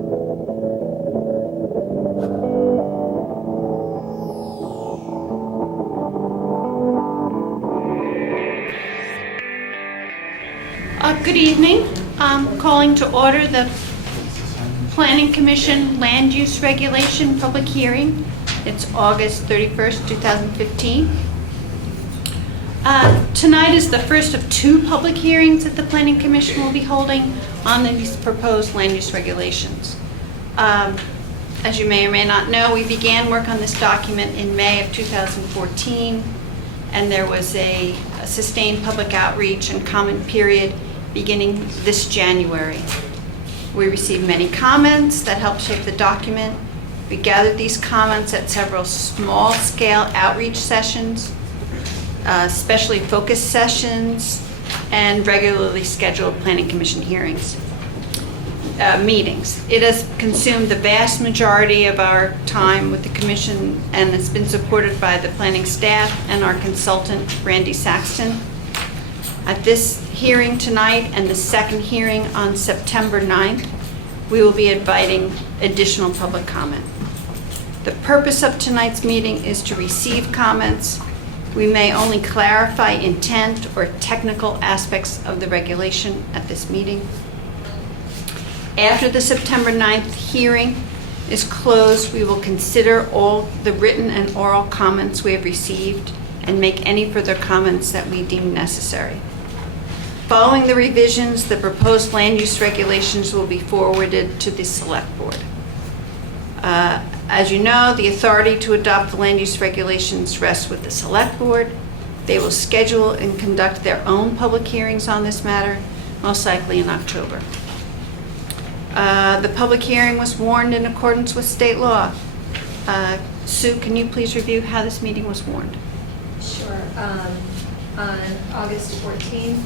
Good evening. I'm calling to order the Planning Commission Land Use Regulation Public Hearing. It's August 31st, 2015. Tonight is the first of two public hearings that the Planning Commission will be holding on these proposed land use regulations. As you may or may not know, we began work on this document in May of 2014, and there was a sustained public outreach and comment period beginning this January. We received many comments that helped shape the document. We gathered these comments at several small-scale outreach sessions, especially focus sessions, and regularly scheduled Planning Commission meetings. It has consumed the vast majority of our time with the Commission, and it's been supported by the planning staff and our consultant, Randy Saxton. At this hearing tonight and the second hearing on September 9th, we will be inviting additional public comment. The purpose of tonight's meeting is to receive comments. We may only clarify intent or technical aspects of the regulation at this meeting. After the September 9th hearing is closed, we will consider all the written and oral comments we have received and make any further comments that we deem necessary. Following the revisions, the proposed land use regulations will be forwarded to the Select Board. As you know, the authority to adopt the land use regulations rests with the Select Board. They will schedule and conduct their own public hearings on this matter, most likely in October. The public hearing was warned in accordance with state law. Sue, can you please review how this meeting was warned? Sure. On August 14th,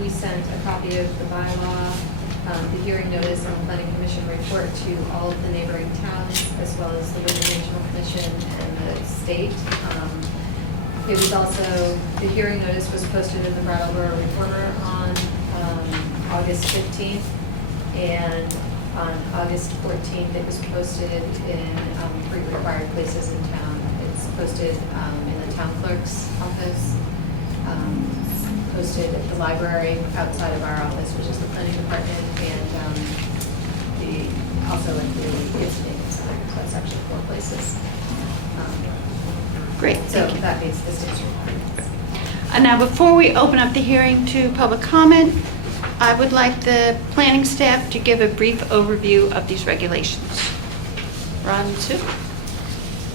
we sent a copy of the bylaw, the hearing notice, and the Planning Commission report to all of the neighboring towns, as well as the Windham Regional Commission and the state. It was also, the hearing notice was posted in the Brattleboro Reporter on August 15th, and on August 14th, it was posted in 3 required places in town. It's posted in the town clerk's office, posted at the library outside of our office, which is the planning department, and also at the Kids Meeting Center. So that's actually 4 places. Great, so thank you. That meets the state's requirements. Now, before we open up the hearing to public comment, I would like the planning staff to give a brief overview of these regulations. Ron and Sue?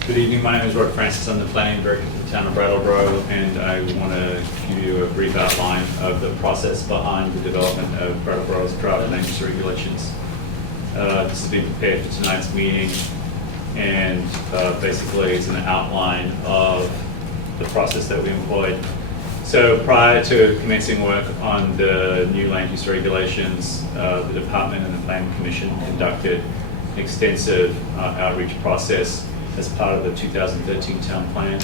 Good evening, my name is Rod Francis. I'm the planning director for the town of Brattleboro, and I want to give you a brief outline of the process behind the development of Brattleboro's draft land use regulations. This has been prepared for tonight's meeting, and basically it's an outline of the process that we employed. So prior to commencing work on the new land use regulations, the department and the Planning Commission conducted an extensive outreach process as part of the 2013 town plan.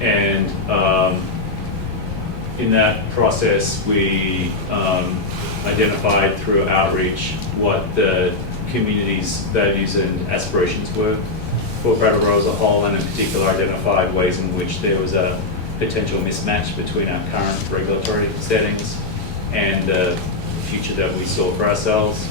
And in that process, we identified through outreach what the community's values and aspirations were for Brattleboro as a whole, and in particular identified ways in which there was a potential mismatch between our current regulatory settings and the future that we saw for ourselves.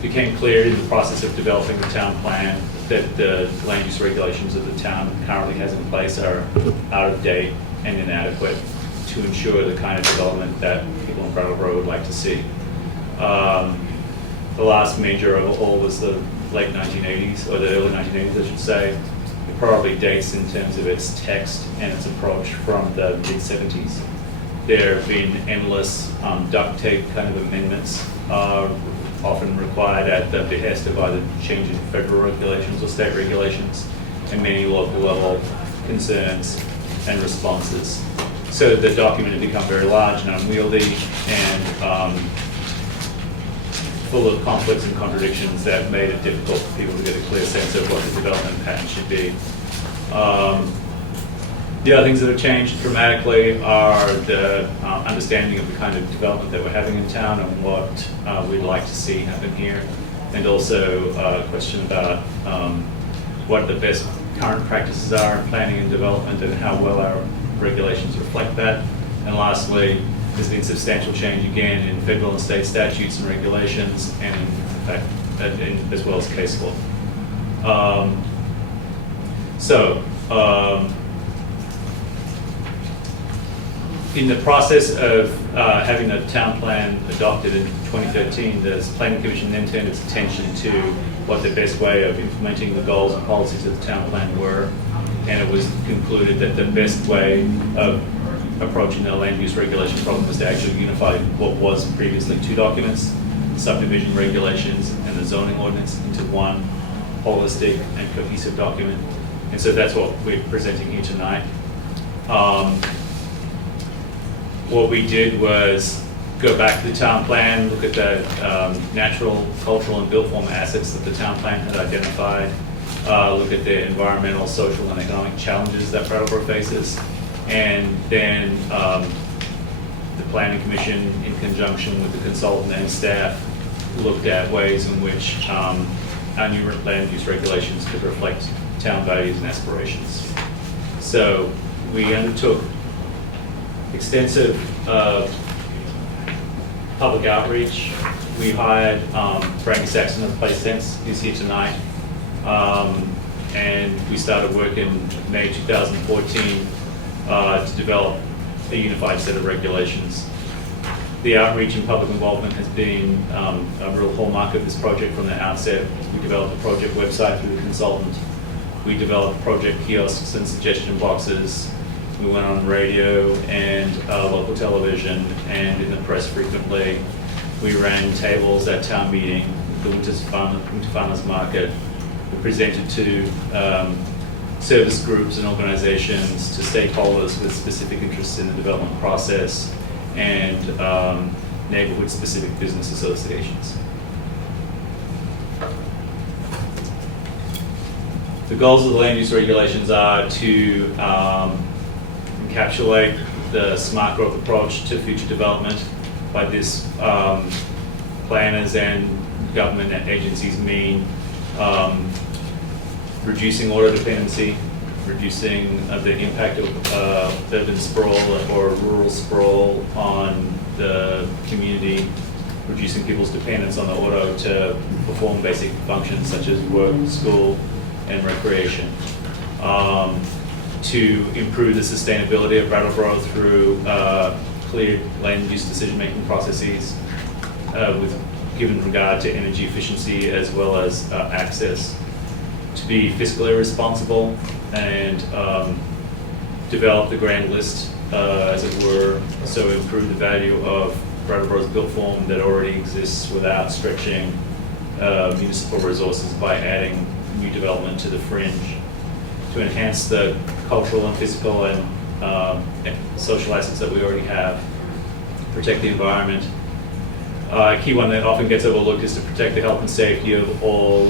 Became clear in the process of developing the town plan that the land use regulations that the town currently has in place are out of date and inadequate to ensure the kind of development that people in Brattleboro would like to see. The last major of all was the late 1980s, or the early 1980s, I should say. It probably dates in terms of its text and its approach from the mid-70s. There have been endless duct tape kind of amendments, often required at the behest of either change in federal regulations or state regulations, and many local level concerns and responses. So the document had become very large and unwieldy and full of conflicts and contradictions that made it difficult for people to get a clear sense of what the development pattern should be. The other things that have changed dramatically are the understanding of the kind of development that we're having in town and what we'd like to see happen here, and also a question about what the best current practices are in planning and development and how well our regulations reflect that. And lastly, there's been substantial change again in federal and state statutes and regulations, and in fact, as well as case law. In the process of having a town plan adopted in 2013, the Planning Commission then turned its attention to what the best way of implementing the goals and policies of the town plan were, and it was concluded that the best way of approaching the land use regulation problem was to actually unify what was previously two documents, subdivision regulations and the zoning ordinance, into one holistic and cohesive document. And so that's what we're presenting here tonight. What we did was go back to the town plan, look at the natural, cultural, and built form assets that the town plan had identified, look at the environmental, social, and economic challenges that Brattleboro faces, and then the Planning Commission, in conjunction with the consultant and staff, looked at ways in which our new land use regulations could reflect town values and aspirations. So we undertook extensive public outreach. We hired Brandy Saxon of Place Sense, who's here tonight, and we started work in May 2014 to develop a unified set of regulations. The outreach and public involvement has been a real hallmark of this project from the outset. We developed a project website through the consultant. We developed project kiosks and suggestion boxes. We went on radio and local television and in the press frequently. We ran tables at town meeting, the Winter Farmers Market. We presented to service groups and organizations, to stakeholders with specific interests in the development process, and neighborhood-specific business associations. The goals of the land use regulations are to encapsulate the smart growth approach to future development. By this, planners and government agencies mean reducing auto dependency, reducing the impact of urban sprawl or rural sprawl on the community, reducing people's dependence on the auto to perform basic functions such as work, school, and recreation. To improve the sustainability of Brattleboro through clear land use decision-making processes with given regard to energy efficiency as well as access. To be fiscally responsible and develop the grand list, as it were, so improve the value of Brattleboro's built form that already exists without stretching municipal resources by adding new development to the fringe. To enhance the cultural and physical and social assets that we already have, protect the environment. A key one that often gets overlooked is to protect the health and safety of all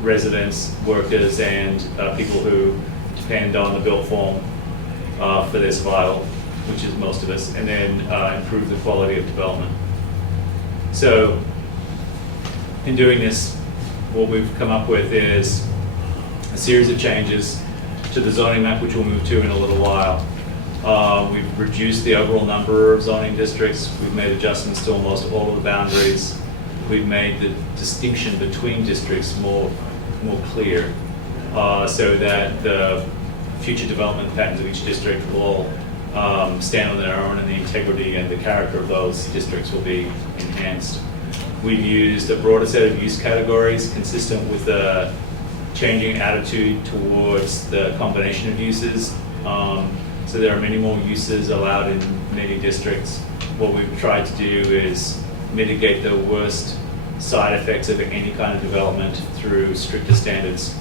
residents, workers, and people who depend on the built form for their survival, which is most of us, and then improve the quality of development. So in doing this, what we've come up with is a series of changes to the zoning map, which we'll move to in a little while. We've reduced the overall number of zoning districts. We've made adjustments to almost all of the boundaries. We've made the distinction between districts more clear, so that the future development patterns of each district will stand on their own, and the integrity and the character of those districts will be enhanced. We've used a broader set of use categories consistent with the changing attitude towards the combination of uses. So there are many more uses allowed in many districts. What we've tried to do is mitigate the worst side effects of any kind of development through stricter standards,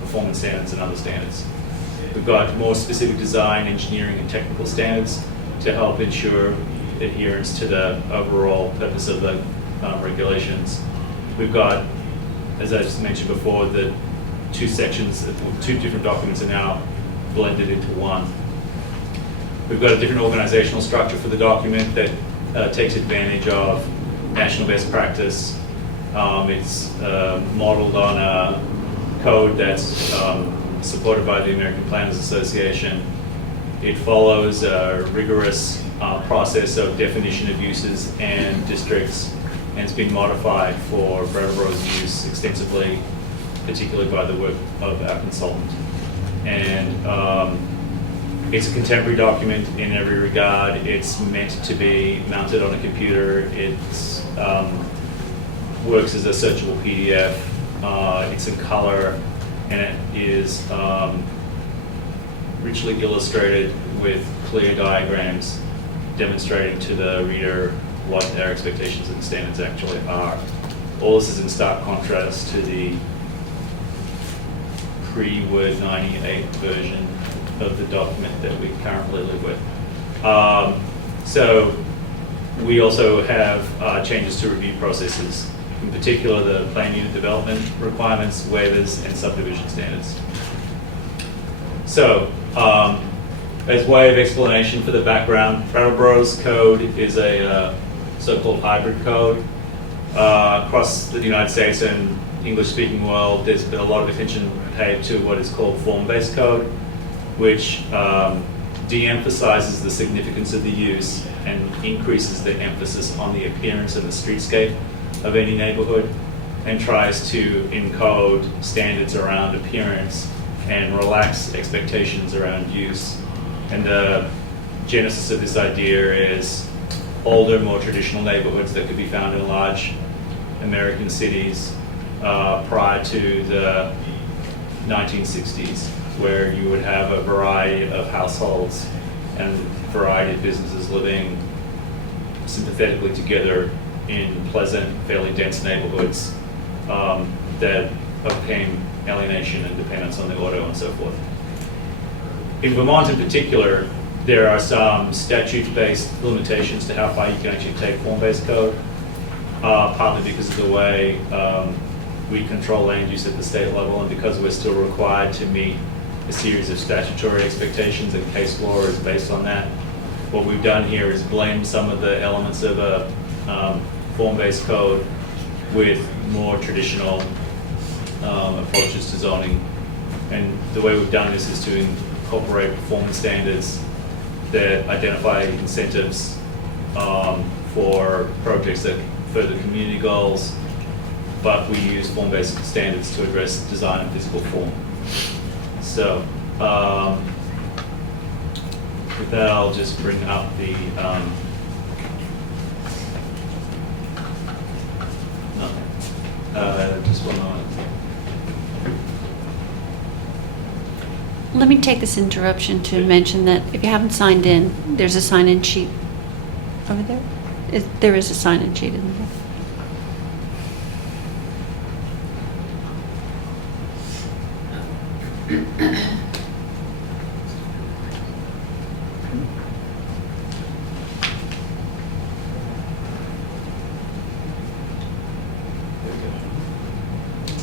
performance standards and other standards. We've got more specific design, engineering, and technical standards to help ensure adherence to the overall purpose of the regulations. We've got, as I just mentioned before, the two sections, two different documents are now blended into one. We've got a different organizational structure for the document that takes advantage of national best practice. It's modeled on a code that's supported by the American Planners Association. It follows a rigorous process of definition of uses and districts, and it's been modified for Brattleboro's use extensively, particularly by the work of our consultant. And it's a contemporary document in every regard. It's meant to be mounted on a computer. It works as a searchable PDF. It's in color, and it is richly illustrated with clear diagrams demonstrating to the reader what our expectations and standards actually are. All this is in stark contrast to the pre-Word 98 version of the document that we currently live with. So we also have changes to review processes, in particular the plan unit development requirements, waivers, and subdivision standards. So, as way of explanation for the background, Brattleboro's code is a so-called hybrid code. Across the United States and English-speaking world, there's been a lot of attention paid to what is called form-based code, which de-emphasizes the significance of the use and increases the emphasis on the appearance and the streetscape of any neighborhood, and tries to encode standards around appearance and relax expectations around use. And the genesis of this idea is older, more traditional neighborhoods that could be found in large American cities prior to the 1960s, where you would have a variety of households and a variety of businesses living sympathetically together in pleasant, fairly dense neighborhoods that overcame alienation and dependence on the auto and so forth. In Vermont in particular, there are some statute-based limitations to how far you can actually take form-based code, partly because of the way we control land use at the state level, and because we're still required to meet a series of statutory expectations, and case law is based on that. What we've done here is blend some of the elements of a form-based code with more traditional approaches to zoning. And the way we've done this is to incorporate performance standards that identify incentives for projects that further community goals, but we use form-based standards to address design and physical form. So with that, I'll just bring up the just one moment. Let me take this interruption to mention that if you haven't signed in, there's a sign-in sheet over there. There is a sign-in sheet in there.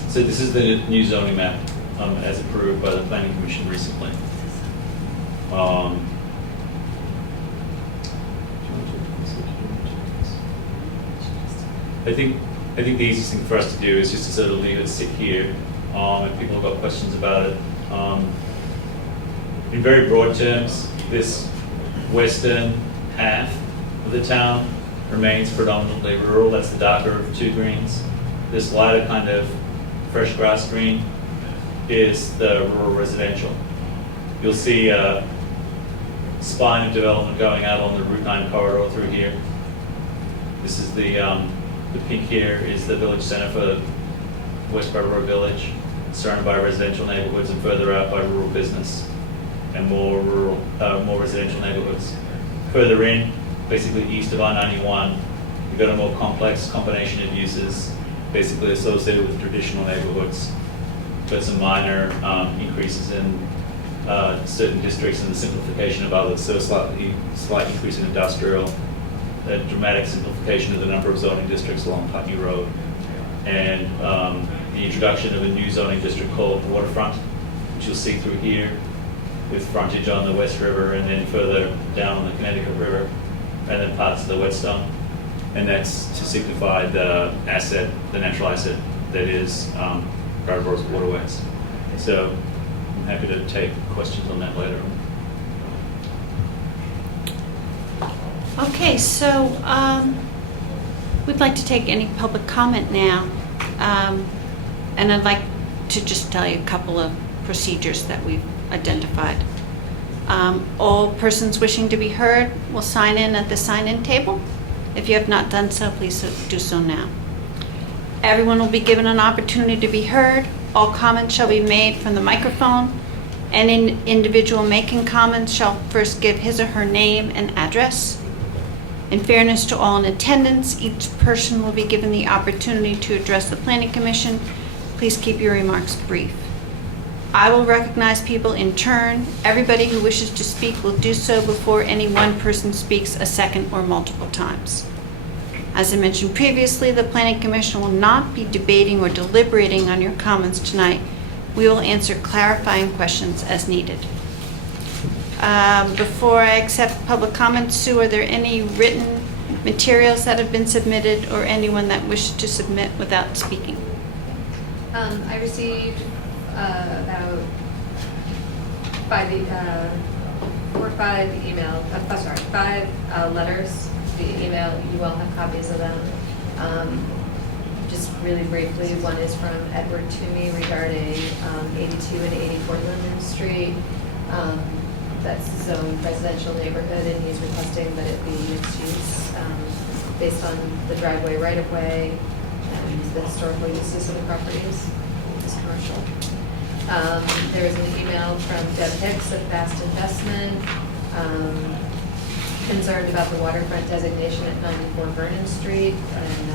So this is the new zoning map as approved by the Planning Commission recently. I think the easiest thing for us to do is just to sort of leave it sit here, and people have got questions about it. In very broad terms, this western half of the town remains predominantly rural. That's the darker of two greens. This lighter kind of fresh grass green is the rural residential. You'll see a spine of development going out on the Route 9 corridor through here. This is the pink here is the village center for West Brattleboro Village, surrounded by residential neighborhoods, and further out by rural business and more rural, more residential neighborhoods. Further in, basically east of I-91, you've got a more complex combination of uses, basically associated with traditional neighborhoods, but some minor increases in certain districts and the simplification of others. So a slight increase in industrial, a dramatic simplification of the number of zoning districts along Putney Road, and the introduction of a new zoning district called Waterfront, which you'll see through here. with frontage on the West River and then further down on the Connecticut River, and then parts of the Whetstone. And that's to signify the asset, the natural asset that is Brattleboro's waterways. So I'm happy to take questions on that later. Okay, so we'd like to take any public comment now. And I'd like to just tell you a couple of procedures that we've identified. All persons wishing to be heard will sign in at the sign-in table. If you have not done so, please do so now. Everyone will be given an opportunity to be heard. All comments shall be made from the microphone. Any individual making comments shall first give his or her name and address. In fairness to all in attendance, each person will be given the opportunity to address the Planning Commission. Please keep your remarks brief. I will recognize people in turn. Everybody who wishes to speak will do so before any one person speaks a second or multiple times. As I mentioned previously, the Planning Commission will not be debating or deliberating on your comments tonight. We will answer clarifying questions as needed. Before I accept public comments, Sue, are there any written materials that have been submitted or anyone that wishes to submit without speaking? I received about five letters via email. You all have copies of them. Just really briefly, one is from Edward Toomey regarding 82 and 84 Linden Street. That's zoned residential neighborhood, and he's requesting that it be mixed use based on the driveway right-of-way and the historical uses of the properties as commercial. There is an email from Deb Hicks of Fast Investment, concerned about the waterfront designation at 94 Vernon Street, and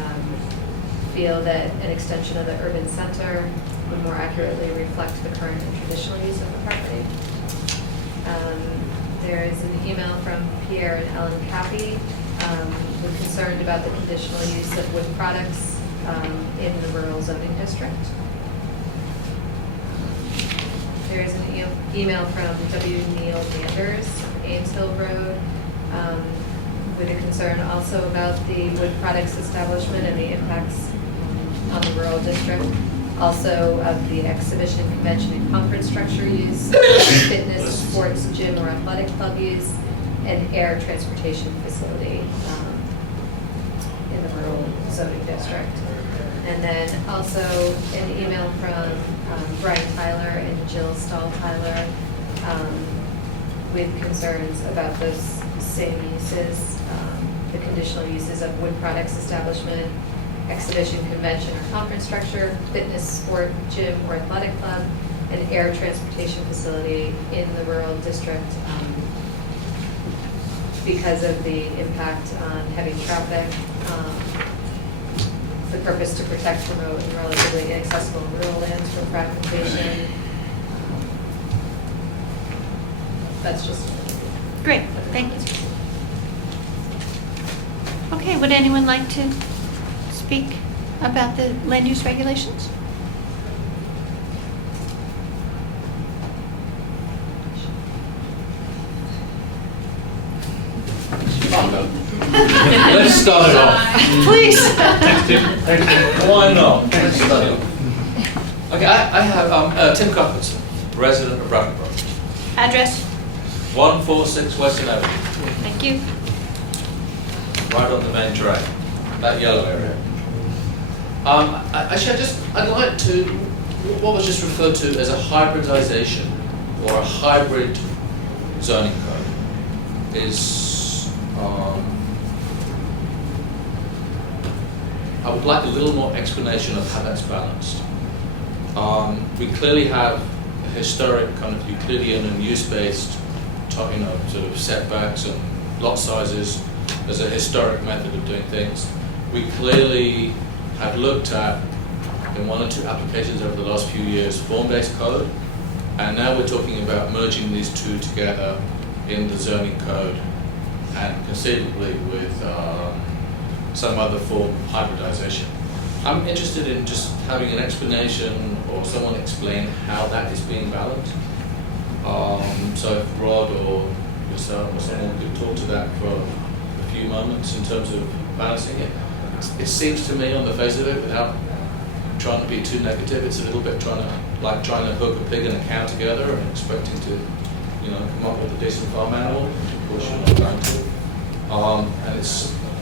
feel that an extension of the urban center would more accurately reflect the current and traditional use of the property. There is an email from Pierre and Ellen Capy, who concerned about the conditional use of wood products in the rural zoning district. There is an email from W. Neil Manders, Ames Hill Road, with a concern also about the wood products establishment and the impacts on the rural district. Also of the exhibition, convention, and conference structure use, fitness, sports, gym, or athletic club use, and air transportation facility in the rural zoning district. And then also an email from Brian Tyler and Jill Stahl-Tyler with concerns about those same uses, the conditional uses of wood products establishment, exhibition, convention, or conference structure, fitness, sport, gym, or athletic club, and air transportation facility in the rural district because of the impact on heavy traffic, the purpose to protect, remote, and relatively inaccessible rural lands from fragmentation. That's just Great, thank you. Okay, would anyone like to speak about the land use regulations? Let's start it off. Please. Why not? Let's start it off. Okay, I have Tim Cuthbertson, resident of Brattleboro. Address? 146 Western Avenue, Thank you. right on the main drag, that yellow area. Actually, I'd like to, what was just referred to as a hybridization or a hybrid zoning code is, I would like a little more explanation of how that's balanced. We clearly have a historic kind of Euclidean and use-based, sort of setbacks and lot sizes as a historic method of doing things. We clearly have looked at, in one or two applications over the last few years, form-based code, and now we're talking about merging these two together in the zoning code and conceivably with some other form of hybridization. I'm interested in just having an explanation or someone explain how that is being balanced. So if Rod or yourself or someone could talk to that for a few moments in terms of balancing it. It seems to me on the face of it, without trying to be too negative, it's a little bit trying to hook a pig and a cow together and expecting to, come up with a decent farm animal, which of course you're not going to. And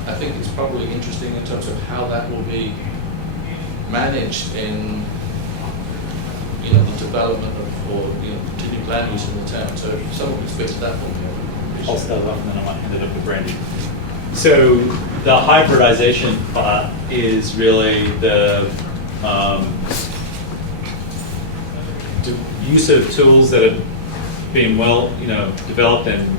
I think it's probably interesting in terms of how that will be managed in, the development or continued land use in the town. So if someone could speak to that for me. I'll start off and then I might hand it up to Brandy. So the hybridization part is really the use of tools that have been well, developed and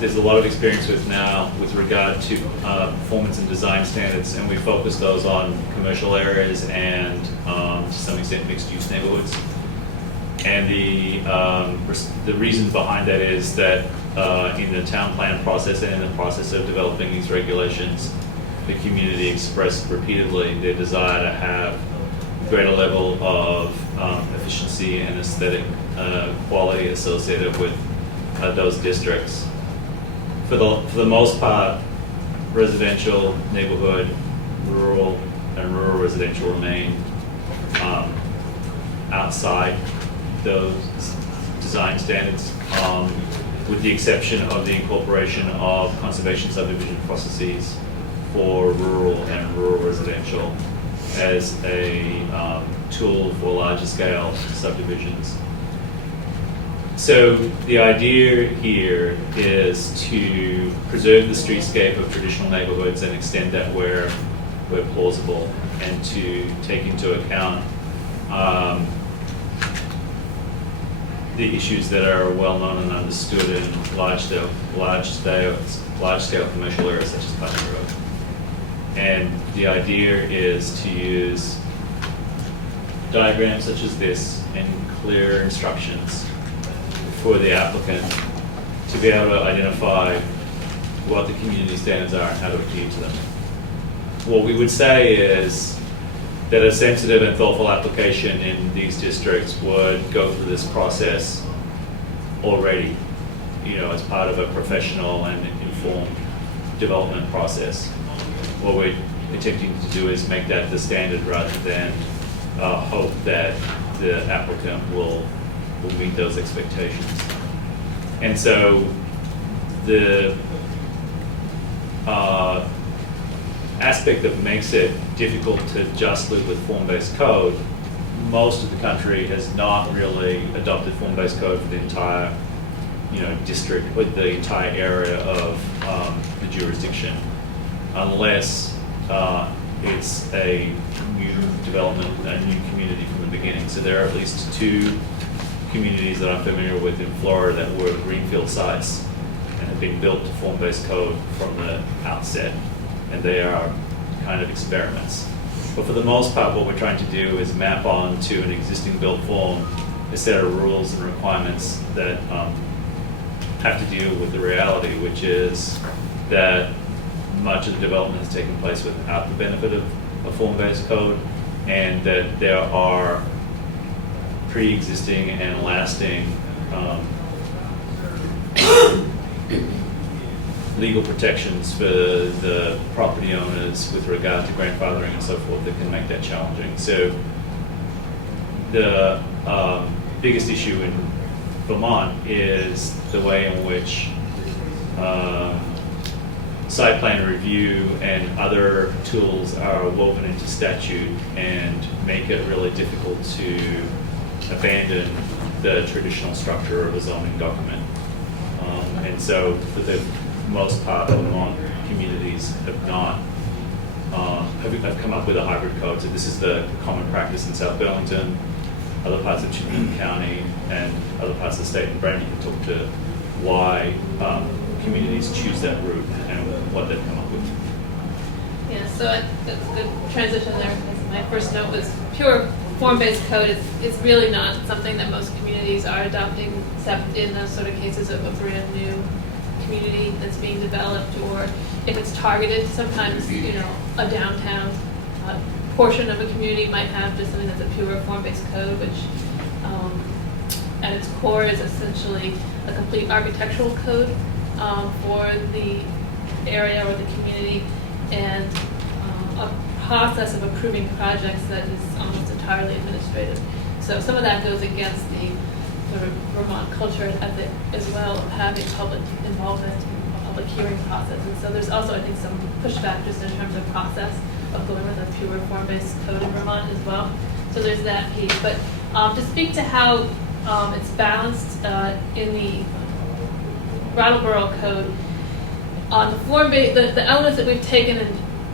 there's a lot of experience with now with regard to performance and design standards, and we focus those on commercial areas and to some extent mixed-use neighborhoods. And the reason behind that is that in the town plan process and in the process of developing these regulations, the community expressed repeatedly their desire to have a greater level of efficiency and aesthetic quality associated with those districts. For the most part, residential, neighborhood, rural, and rural residential remain outside those design standards, with the exception of the incorporation of conservation subdivision processes for rural and rural residential as a tool for larger scale subdivisions. So the idea here is to preserve the streetscape of traditional neighborhoods and extend that where plausible, and to take into account the issues that are well known and understood in large scale commercial areas such as Planning Road. And the idea is to use diagrams such as this and clear instructions for the applicant to be able to identify what the community standards are and how to adhere to them. What we would say is that a sensitive and thoughtful application in these districts would go through this process already, as part of a professional and informed development process. What we're attempting to do is make that the standard rather than hope that the applicant will meet those expectations. And so the aspect that makes it difficult to just live with form-based code, most of the country has not really adopted form-based code for the entire district or the entire area of the jurisdiction, unless it's a new development, a new community from the beginning. So there are at least 2 communities that I'm familiar with in Florida that were greenfield sites and have been built to form-based code from the outset, and they are kind of experiments. But for the most part, what we're trying to do is map onto an existing built form a set of rules and requirements that have to deal with the reality, which is that much of the development has taken place without the benefit of a form-based code, and that there are pre-existing and lasting legal protections for the property owners with regard to grandfathering and so forth that can make that challenging. So the biggest issue in Vermont is the way in which site plan review and other tools are woven into statute and make it really difficult to abandon the traditional structure of a zoning document. And so for the most part, Vermont communities have not have come up with a hybrid code. So this is the common practice in South Burlington, other parts of Chittenden County, and other parts of the state. And Brandy can talk to why communities choose that route and what they've come up with. Yeah, so that's a good transition there. Because my first note was pure form-based code is really not something that most communities are adopting, except in those sort of cases of a brand new community that's being developed, or if it's targeted. Sometimes, a downtown portion of a community might have just something that's a pure form-based code, which at its core is essentially a complete architectural code for the area or the community, and a process of approving projects that is almost entirely administrative. So some of that goes against the sort of Vermont culture ethic as well of having public involvement in public hearing process. And so there's also, I think, some pushback just in terms of process of going with a pure form-based code in Vermont as well. So there's that piece. But to speak to how it's balanced in the Brattleboro code, on the form-based, the elements that we've taken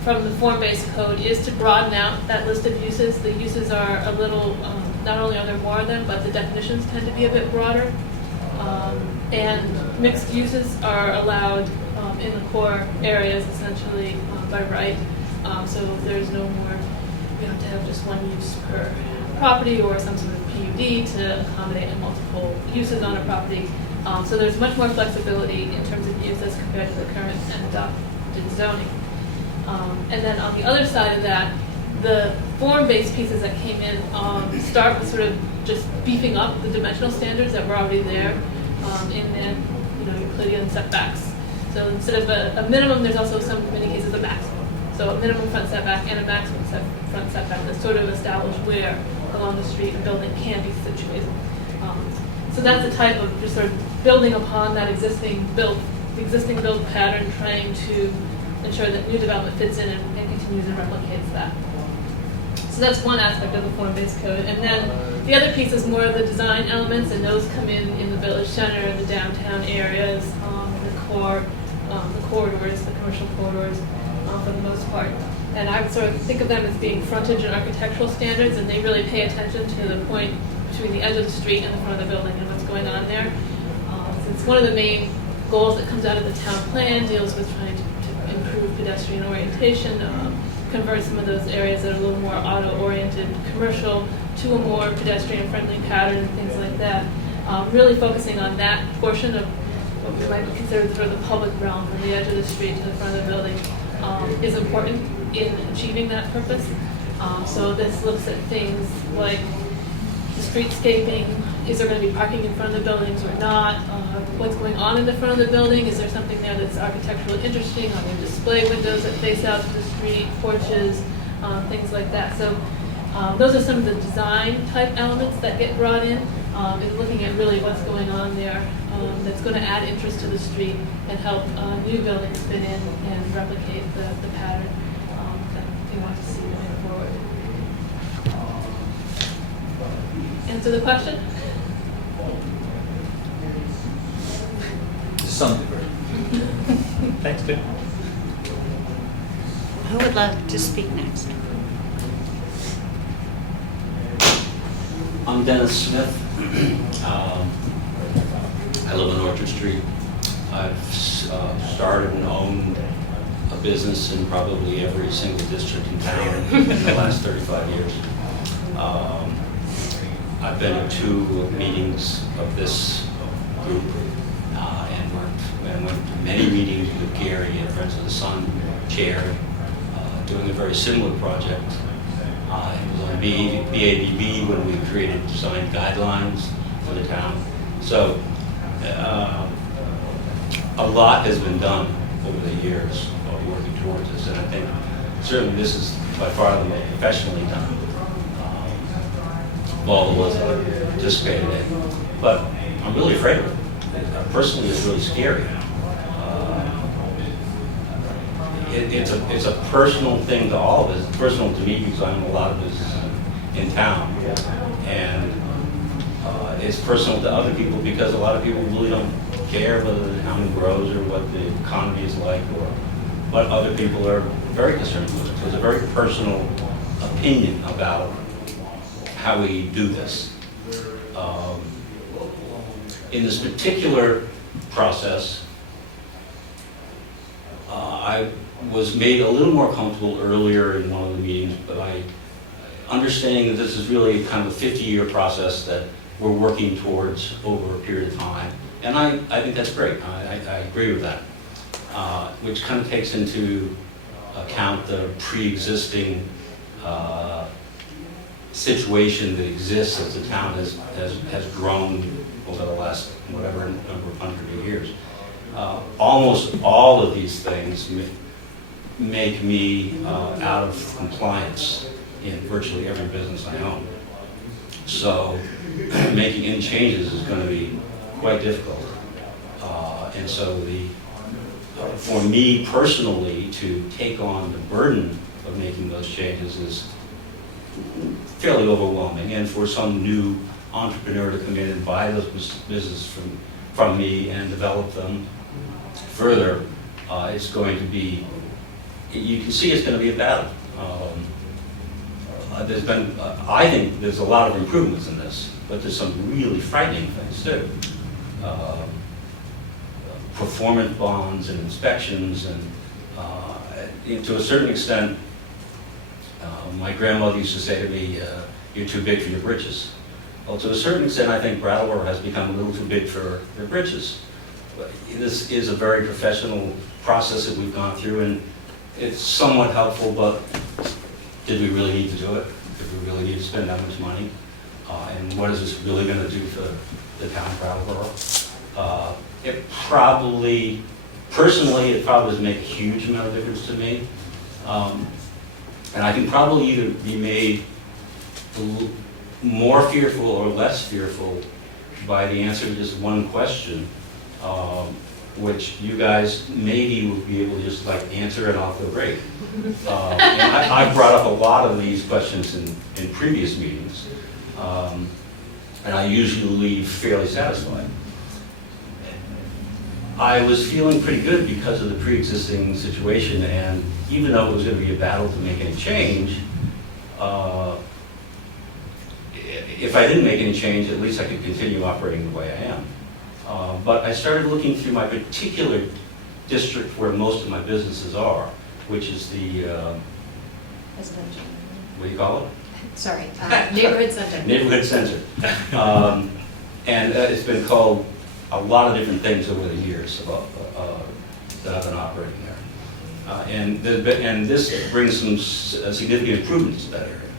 from the form-based code is to broaden out that list of uses. The uses are a little, not only are there more of them, but the definitions tend to be a bit broader. And mixed uses are allowed in the core areas essentially by right. So there's no more, you have to have just one use per property or some sort of PUD to accommodate multiple uses on a property. So there's much more flexibility in terms of use as compared to the current and adopted zoning. And then on the other side of that, the form-based pieces that came in start with sort of just beefing up the dimensional standards that were already there in the Euclidean setbacks. So instead of a minimum, there's also some, in many cases, a maximum. So a minimum front setback and a maximum front setback that sort of establish where along the street a building can be situated. So that's the type of just sort of building upon that existing build pattern, trying to ensure that new development fits in and continues and replicates that. So that's one aspect of the form-based code. And then the other piece is more of the design elements, and those come in the village center, the downtown areas, the corridors, the commercial corridors, for the most part. And I would sort of think of them as being frontage and architectural standards, and they really pay attention to the point between the edge of the street and the front of the building and what's going on there. So it's one of the main goals that comes out of the town plan, deals with trying to improve pedestrian orientation, convert some of those areas that are a little more auto-oriented commercial to a more pedestrian-friendly pattern and things like that. Really focusing on that portion of what we might consider sort of the public realm, from the edge of the street to the front of the building, is important in achieving that purpose. So this looks at things like the streetscaping. Is there going to be parking in front of the buildings or not? What's going on in the front of the building? Is there something there that's architecturally interesting? Are there display windows that face out to the street, porches, things like that? So those are some of the design type elements that get brought in, and looking at really what's going on there that's going to add interest to the street and help new buildings fit in and replicate the pattern that we want to see moving forward. Answer the question? To some degree. Thanks, Tim. Who would like to speak next? I'm Dennis Smith. I live on Orchard Street. I've started and owned a business in probably every single district in town in the last 35 years. I've been to 2 meetings of this group and went to many meetings with Gary at Friends of the Sun chair, doing a very similar project. It was on BABB when we created design guidelines for the town. So a lot has been done over the years of working towards this, and I think certainly this is by far the most professionally done of all the ones that I've participated in. But I'm really afraid of it. Personally, it's really scary. It's a personal thing to all of us. It's personal to me because I own a lot of businesses in town, and it's personal to other people because a lot of people really don't care whether the town grows or what the economy is like, or what other people are very concerned with. So it's a very personal opinion about how we do this. In this particular process, I was made a little more comfortable earlier in one of the meetings, but understanding that this is really kind of a 50-year process that we're working towards over a period of time. And I think that's great. I agree with that, which kind of takes into account the pre-existing situation that exists as the town has grown over the last whatever number of hundred of years. Almost all of these things make me out of compliance in virtually every business I own. So making any changes is going to be quite difficult. And so for me personally to take on the burden of making those changes is fairly overwhelming. And for some new entrepreneur to come in and buy those businesses from me and develop them further, it's going to be, you can see it's going to be a battle. There's been, I think there's a lot of improvements in this, but there's some really frightening things too. Performance bonds and inspections, and to a certain extent, my grandmother used to say to me, you're too big for your britches. Well, to a certain extent, I think Brattleboro has become a little too big for their britches. This is a very professional process that we've gone through, and it's somewhat helpful, but did we really need to do it? Did we really need to spend that much money? And what is this really going to do for the town of Brattleboro? It probably, personally, it probably doesn't make a huge amount of difference to me. And I can probably either be made more fearful or less fearful by the answer to just one question, which you guys maybe will be able to just like answer and I'll feel great. And I've brought up a lot of these questions in previous meetings, and I usually leave fairly satisfied. I was feeling pretty good because of the pre-existing situation, and even though it was going to be a battle to make any change, if I didn't make any change, at least I could continue operating the way I am. But I started looking through my particular district where most of my businesses are, which is the, Residential. what do you call it? Sorry, neighborhood center. Neighborhood center. And it's been called a lot of different things over the years that I've been operating there. And this brings some significant improvements to that area.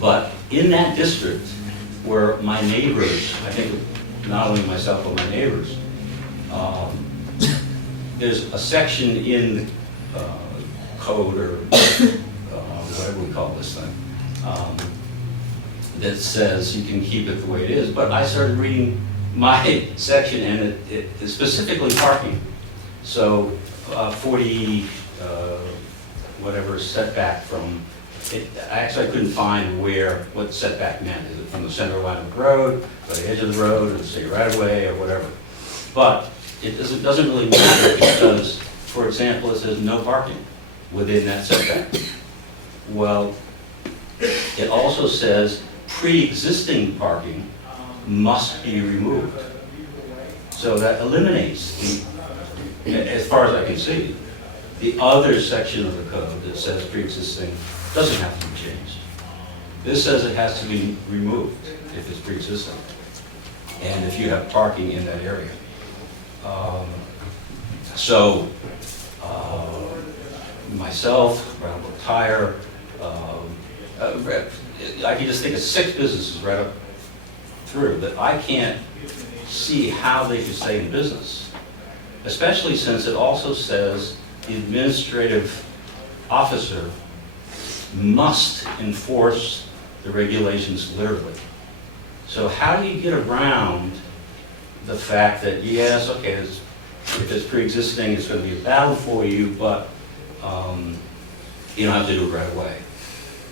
But in that district, where my neighbors, I think not only myself but my neighbors, there's a section in code or whatever we call this thing that says you can keep it the way it is. But I started reading my section, and it is specifically parking. So 40 whatever setback from. I couldn't find what setback meant. Is it from the center line of the road, or the edge of the road, or the city right of way, or whatever? But it doesn't really matter because, for example, it says no parking within that setback. Well, it also says pre-existing parking must be removed. So that eliminates, as far as I can see, the other section of the code that says pre-existing doesn't have to be changed. This says it has to be removed if it's pre-existing, and if you have parking in that area. Myself, Brattleboro Tire, I can just think of 6 businesses right up through that I can't see how they could stay in business, especially since it also says the administrative officer must enforce the regulations literally. So how do you get around the fact that, yes, okay, if it's pre-existing, it's going to be a battle for you, but you don't have to do it right away.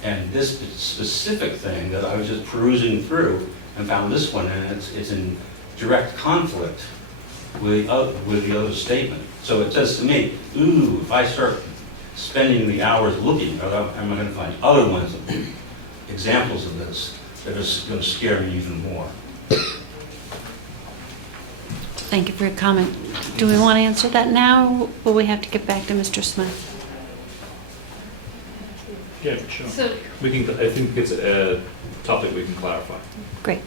And this specific thing that I was just perusing through and found this one, and it's in direct conflict with the other statement. So it says to me, ooh, if I start spending the hours looking, am I going to find other ones, examples of this, that are going to scare me even more? Thank you for your comment. Do we want to answer that now, or will we have to get back to Mr. Smith? Yeah, sure. So, We can, I think it's a topic we can clarify. Great.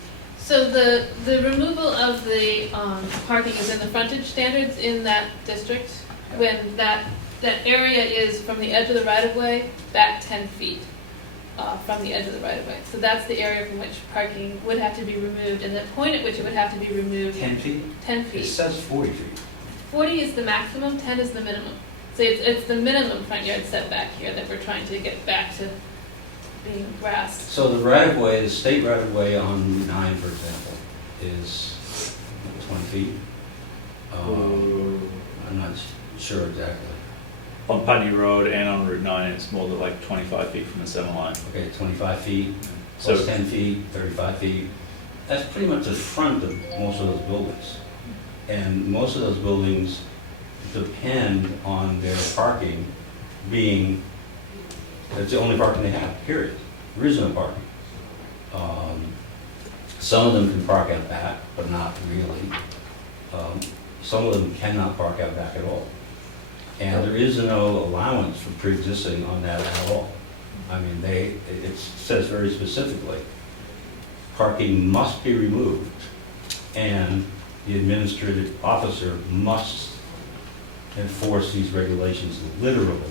so the removal of the parking is in the frontage standards in that district, when that area is from the edge of the right-of-way back 10 feet. from the edge of the right-of-way. So that's the area from which parking would have to be removed, and the point at which it would have to be removed. 10 feet? 10 It feet. says 40 feet. 40 is the maximum, 10 is the minimum. So it's the minimum front yard setback here that we're trying to get back to being grass. So the right-of-way, the state right-of-way on Route 9, for example, is 20 feet? I'm not sure exactly. On Putney Road and on Route 9, it's more than like 25 feet from the center line. Okay, 25 feet, So- plus 10 feet, 35 feet. That's pretty much the front of most of those buildings. And most of those buildings depend on their parking being, that's the only parking they have, period. There is no parking. Some of them can park out back, but not really. Some of them cannot park out back at all. And there is no allowance for pre-existing on that at all. I mean, it says very specifically, parking must be removed, and the administrative officer must enforce these regulations literally.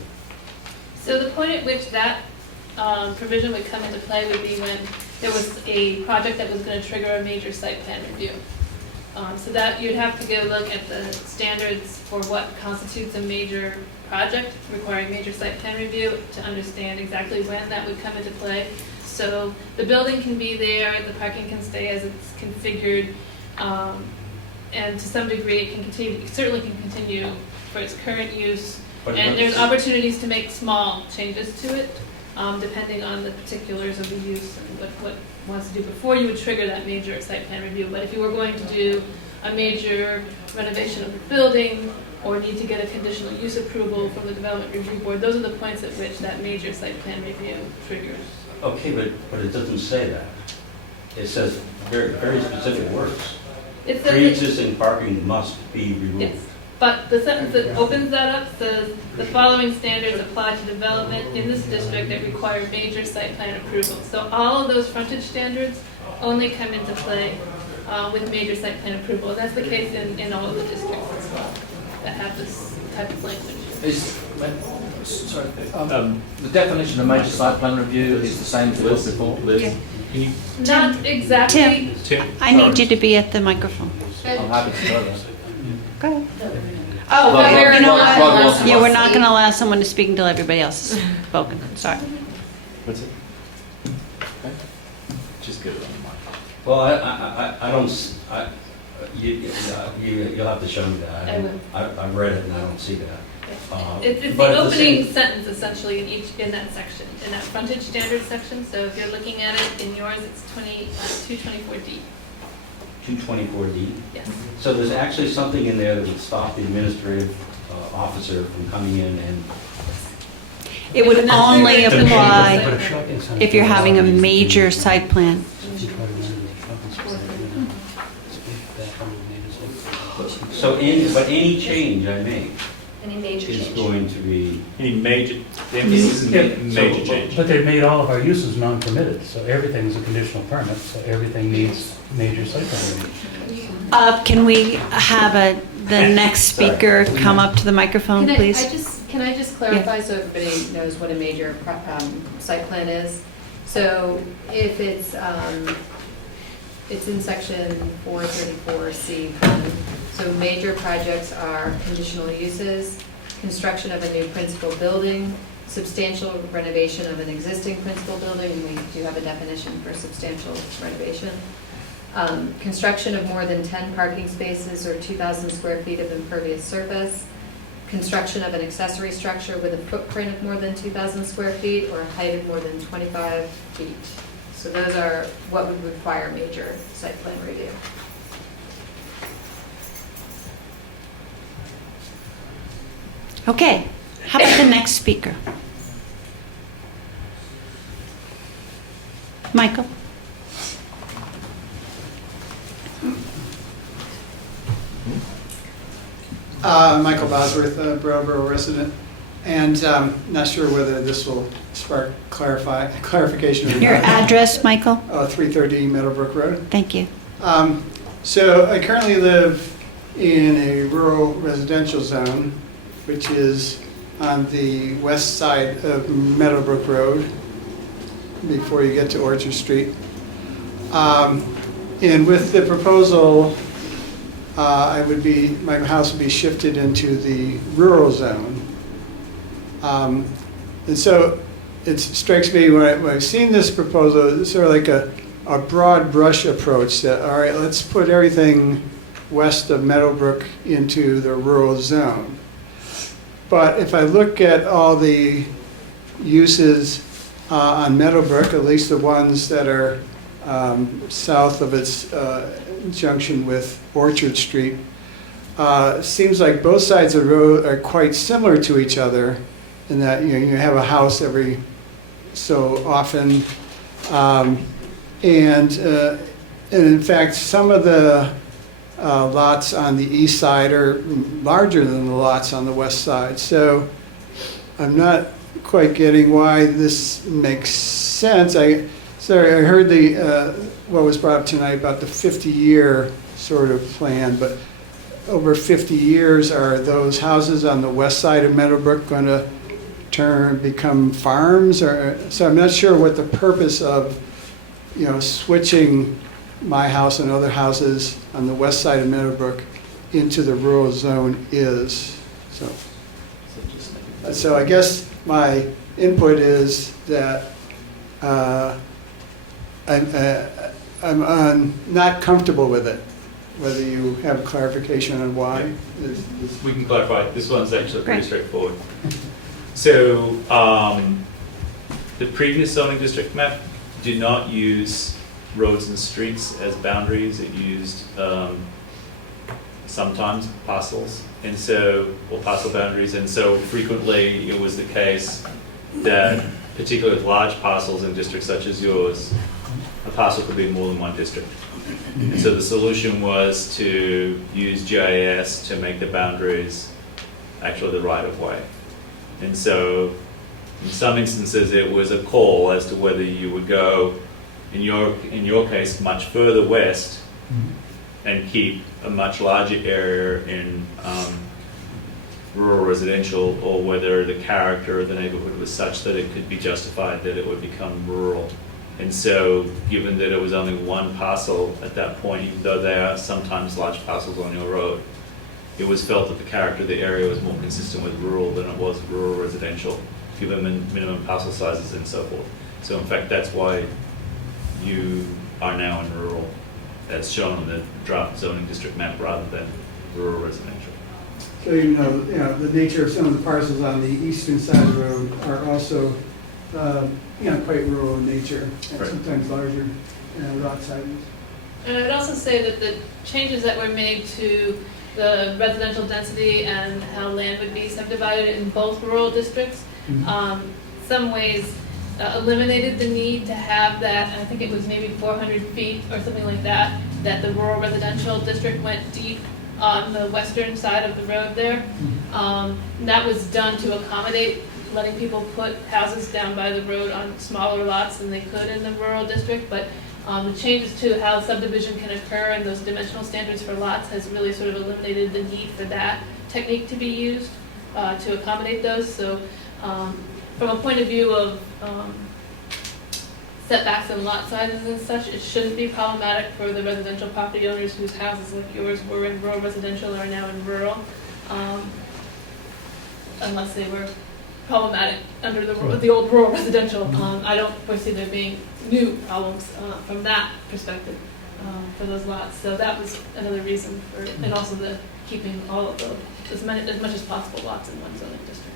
So the point at which that provision would come into play would be when there was a project that was going to trigger a major site plan review. So that you'd have to go look at the standards for what constitutes a major project requiring major site plan review to understand exactly when that would come into play. So the building can be there, the parking can stay as it's configured, and to some degree it can continue, it certainly can continue for its current use. And there's opportunities to make small changes to it, depending on the particulars of the use and what wants to do before you would trigger that major site plan review. But if you were going to do a major renovation of the building or need to get a conditional use approval from the Development Review Board, those are the points at which that major site plan review triggers. Okay, but it doesn't say that. It says very, very specific words. It says Pre-existing parking must be removed. yes. But the sentence that opens that up says, the following standards apply to development in this district that require major site plan approval. So all of those frontage standards only come into play with major site plan approval. And that's the case in all of the districts as well that have this type of language. The definition of major site plan review is the same as it was before. Liz, Yeah. can you, Not exactly. Tim? I need you to be at the microphone. I'm happy to know that. Go ahead. Oh, Well, we're well, not. well, well, Yeah, we're not going to allow someone to speak until everybody else has spoken. Sorry. What's it? Okay. Just get it on the mic. Well, I don't, you'll have to show me that. I will. I've read it and I don't see that. It's But the at opening same- sentence essentially in that section, in that frontage standards section. So if you're looking at it in yours, it's 224D. 224D. Yes. So there's actually something in there that would stop the administrative officer from coming in and, It would only apply if you're having a major site plan. so any change I make Any major is change? going to be, Any major, the emphasis is major change. But they've made all of our uses non-permitted, so everything's a conditional permit, so everything needs major site plan review. Can we have the next speaker come up to the microphone, please? Can I just clarify so everybody knows what a major site plan is? So if it's in section 434C1. So major projects are conditional uses, construction of a new principal building, substantial renovation of an existing principal building, and we do have a definition for substantial renovation. Construction of more than 10 parking spaces or 2,000 square feet of impervious surface, construction of an accessory structure with a footprint of more than 2,000 square feet or a height of more than 25 feet. So those are what would require major site plan review. Okay, how about the next speaker? Michael? Michael Bosworth, a Brattleboro resident, and not sure whether this will spark clarification or Your not. address, Michael? 330 Meadowbrook Road. Thank you. So I currently live in a rural residential zone, which is on the west side of Meadowbrook Road. before you get to Orchard Street. And with the proposal, my house would be shifted into the rural zone. And so it strikes me when I've seen this proposal, it's sort of like a broad brush approach that, all right, let's put everything west of Meadowbrook into the rural zone. But if I look at all the uses on Meadowbrook, at least the ones that are south of its junction with Orchard Street, seems like both sides of the road are quite similar to each other in that you have a house every so often. And in fact, some of the lots on the east side are larger than the lots on the west side. So I'm not quite getting why this makes sense. I heard what was brought up tonight about the 50-year sort of plan, but over 50 years, are those houses on the west side of Meadowbrook going to become farms? So I'm not sure what the purpose of switching my house and other houses on the west side of Meadowbrook into the rural zone is. So I guess my input is that I'm not comfortable with it. Whether you have clarification on why. We can clarify. This one's actually pretty Great. straightforward. So the previous zoning district map did not use roads and streets as boundaries. It used sometimes parcels, or parcel boundaries. And so frequently it was the case that, particularly with large parcels in districts such as yours, a parcel could be more than one district. And so the solution was to use GIS to make the boundaries actually the right of way. And so in some instances it was a call as to whether you would go, in your case, much further west and keep a much larger area in rural residential, or whether the character of the neighborhood was such that it could be justified that it would become rural. And so, given that it was only one parcel at that point, even though there are sometimes large parcels on your road, it was felt that the character of the area was more consistent with rural than it was rural residential, given minimum parcel sizes and so forth. So in fact, that's why you are now in rural, as shown on the draft zoning district map, rather than rural residential. So the nature of some of the parcels on the eastern side of the road are also quite rural in nature, and Right. sometimes larger lot sizes. And I would also say that the changes that were made to the residential density and how land would be subdivided in both rural districts, some ways eliminated the need to have that, I think it was maybe 400 feet or something like that the rural residential district went deep on the western side of the road there. And that was done to accommodate letting people put houses down by the road on smaller lots than they could in the rural district, but the changes to how subdivision can occur and those dimensional standards for lots has really sort of eliminated the need for that technique to be used to accommodate those. So from a point of view of setbacks and lot sizes and such, it shouldn't be problematic for the residential property owners whose houses like yours were in rural residential are now in rural, unless they were problematic under the old rural residential. I don't foresee there being new problems from that perspective for those lots. So that was another reason for, and also the keeping all of as much as possible lots in one zoning district.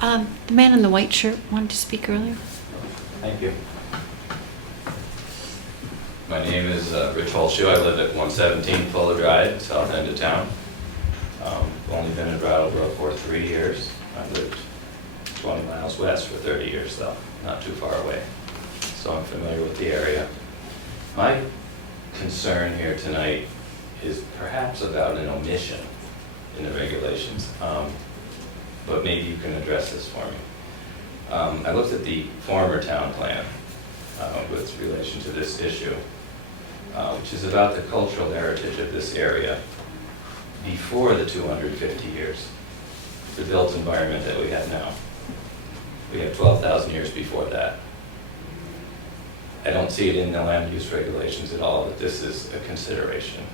The man in the white shirt wanted to speak earlier. Thank you. My name is Rich Holschuh. I live at 117 Fuller Drive, south end of town. I've only been in Brattleboro for 3 years. I've lived 20 miles west for 30 years, though, not too far away. So I'm familiar with the area. My concern here tonight is perhaps about an omission in the regulations, but maybe you can address this for me. I looked at the former town plan with relation to this issue, which is about the cultural heritage of this area. before the 250 years, the built environment that we have now. We have 12,000 years before that. I don't see it in the land use regulations at all that this is a consideration.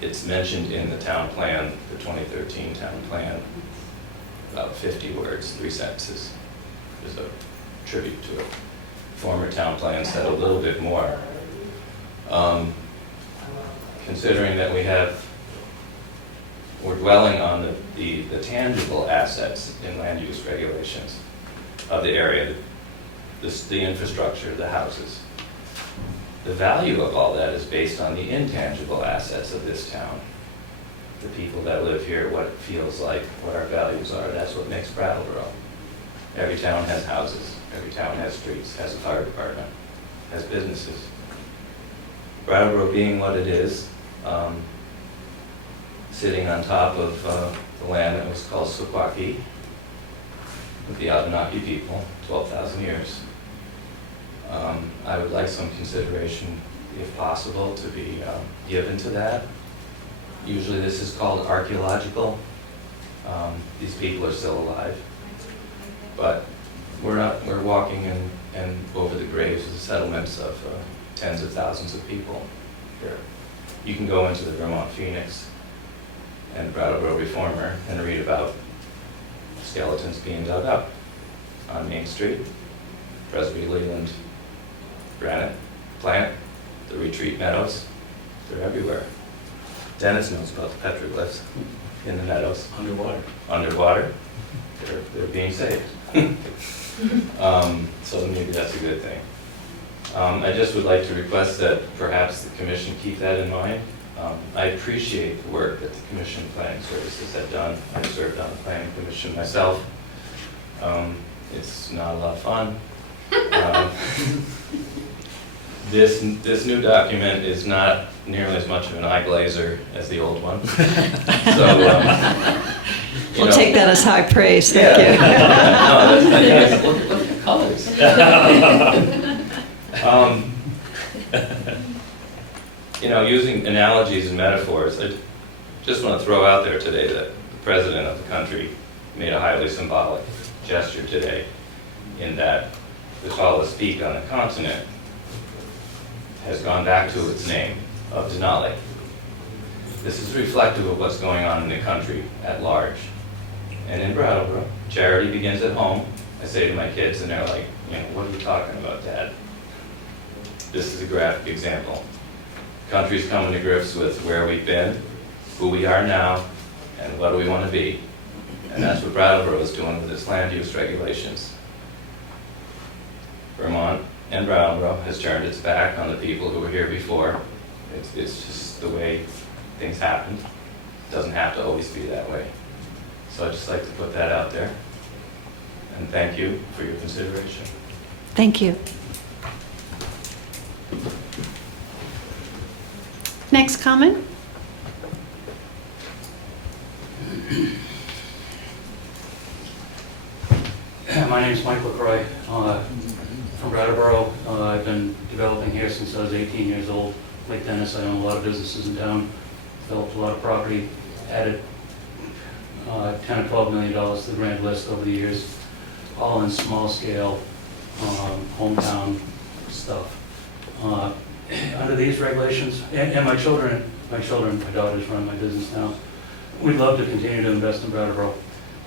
It's mentioned in the town plan, the 2013 town plan, about 50 words, 3 sentences. There's a tribute to it. Former town plan said a little bit more. Considering that we're dwelling on the tangible assets in land use regulations of the area, the infrastructure, the houses. The value of all that is based on the intangible assets of this town. The people that live here, what it feels like, what our values are, that's what makes Brattleboro. Every town has houses, every town has streets, has a fire department, has businesses. Brattleboro being what it is, sitting on top of the land that was called Lachoix, with the Abenaki people, 12,000 years. I would like some consideration, if possible, to be given to that. Usually this is called archaeological. These people are still alive. But we're walking in over the graves of the settlements of tens of thousands of people here. You can go into the Vermont Phoenix and Brattleboro Reformer and read about skeletons being dug up on Main Street, Presby Leland granite plant, the retreat meadows, they're everywhere. Dennis knows about the petroglyphs in the meadows. Underwater, they're being saved. So maybe that's a good thing. I just would like to request that perhaps the commission keep that in mind. I appreciate the work that the Commission Planning Services have done. I've served on the Planning Commission myself. It's not a lot of fun. This new document is not nearly as much of an eye glazer as the old one. So, We'll take that as high praise, thank yeah. you. No, that's look at the colors. Using analogies and metaphors, I just want to throw out there today that the president of the country made a highly symbolic gesture today in that the tallest peak on the continent has gone back to its name of Denali. This is reflective of what's going on in the country at large. And in Brattleboro, charity begins at home. I say to my kids, and they're like, what are you talking about, Dad? This is a graphic example. The country's coming to grips with where we've been, who we are now, and what do we want to be. And that's what Brattleboro is doing with its land use regulations. Vermont and Brattleboro has turned its back on the people who were here before. It's just the way things happened. It doesn't have to always be that way. So I'd just like to put that out there. And thank you for your consideration. Thank you. Next comment? My name is Mike Lachoix, from Brattleboro. I've been developing here since I was 18 years old. Like Dennis, I own a lot of businesses in town, developed a lot of property, added $10 or $12 million to the grand list over the years, all in small scale, hometown stuff. Under these regulations, and my daughters run my business now, we'd love to continue to invest in Brattleboro.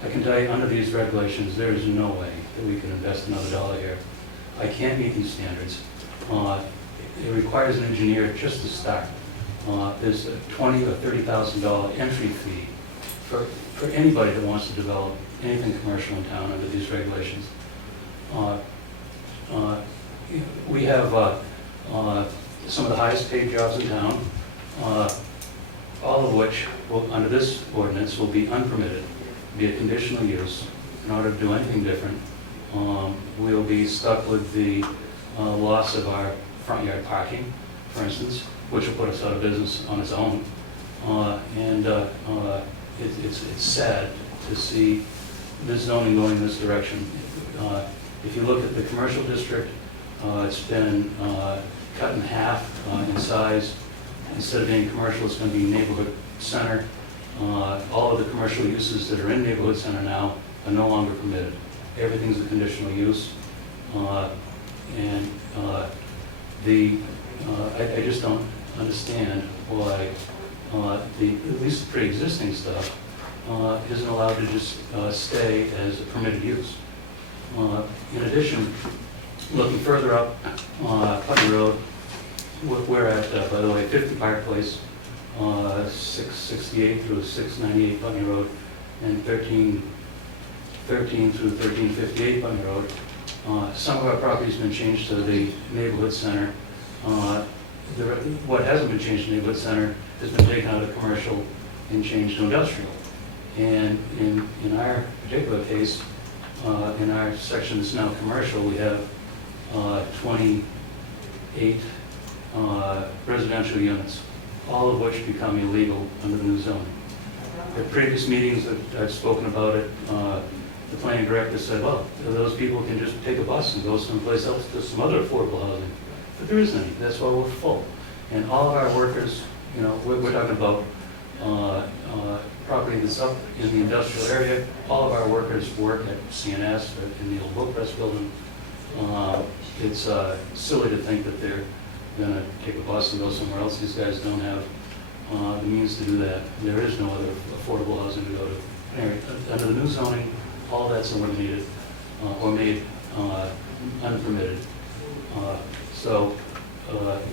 I can tell you, under these regulations, there is no way that we can invest another dollar here. I can't meet these standards. It requires an engineer just to start. There's a $20,000 or $30,000 entry fee for anybody that wants to develop anything commercial in town under these regulations. We have some of the highest paid jobs in town, all of which, under this ordinance, will be unpermitted, be a conditional use. In order to do anything different, we'll be stuck with the loss of our front yard parking, for instance, which will put us out of business on its own. It's sad to see this zoning going in this direction. If you look at the commercial district, it's been cut in half in size. Instead of being commercial, it's going to be neighborhood center, all of the commercial uses that are in neighborhood center now are no longer permitted. Everything's a conditional use. And I just don't understand why at least the pre-existing stuff isn't allowed to just stay as a permitted use. In addition, looking further up Putney Road, we're at, by the way, 50 Park Place, 668 through 698 Putney Road, and 13 through 1358 Putney Road. Some of our property's been changed to the neighborhood center. What hasn't been changed to neighborhood center has been taken out of commercial and changed to industrial. And in our particular case, in our section that's now commercial, we have 28 residential units, all of which become illegal under the new zone. At previous meetings that I've spoken about it, the planning director said, well, those people can just take a bus and go someplace else to some other affordable housing. But there isn't any. That's why we're full. And all of our workers, you know, we're talking about property that's up in the industrial area. All of our workers work at CNS, or in the old book press building. It's silly to think that they're going to take a bus and go somewhere else. These guys don't have the means to do that. There is no other affordable housing to go to. Anyway, under the new zoning, all that's eliminated or made unpermitted. So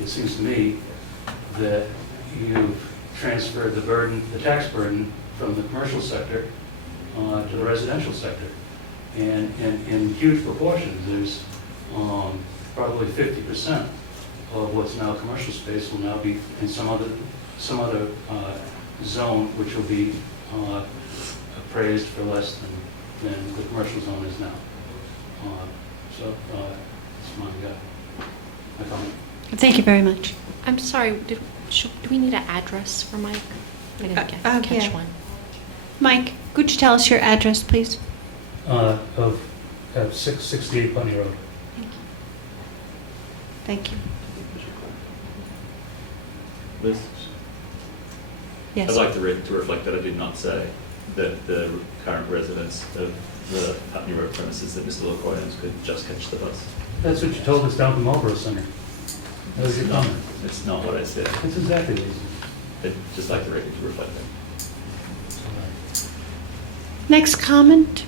it seems to me that you've transferred the burden, the tax burden, from the commercial sector to the residential sector. And in huge proportions, there's probably 50% of what's now commercial space will now be in some other zone, which will be appraised for less than the commercial zone is now. So that's my comment. Thank you very much. I'm sorry, do we need an address for Mike? I didn't catch yeah. one. Mike, could you tell us your address, please? Of 668 Putney Road. Thank you. Liz? Yes. I'd like to reflect that I did not say that the current residents of the Putney Road premises that Mr. Lachoix owns could just catch the bus. That's what you told us down at the Marlboro Center. That was your comment. It's not what I said. That's exactly what you said. I'd just like the record to reflect that. Next comment?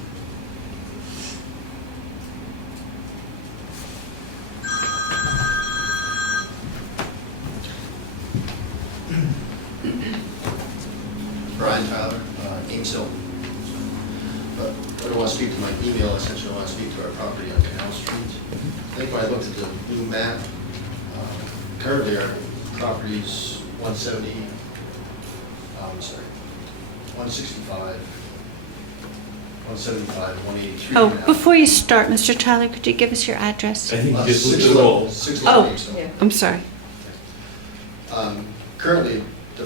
Brian Tyler, Ames Hill. But I don't want to speak to my email, essentially I want to speak to our property on Canal Street. I think when I looked at the new map, currently our property's 165, 183. Oh, now. before you start, Mr. Tyler, could you give us your address? I think you just looked 611 at it all. 611 Oh. Ames Hill. Yeah. I'm sorry. Currently, the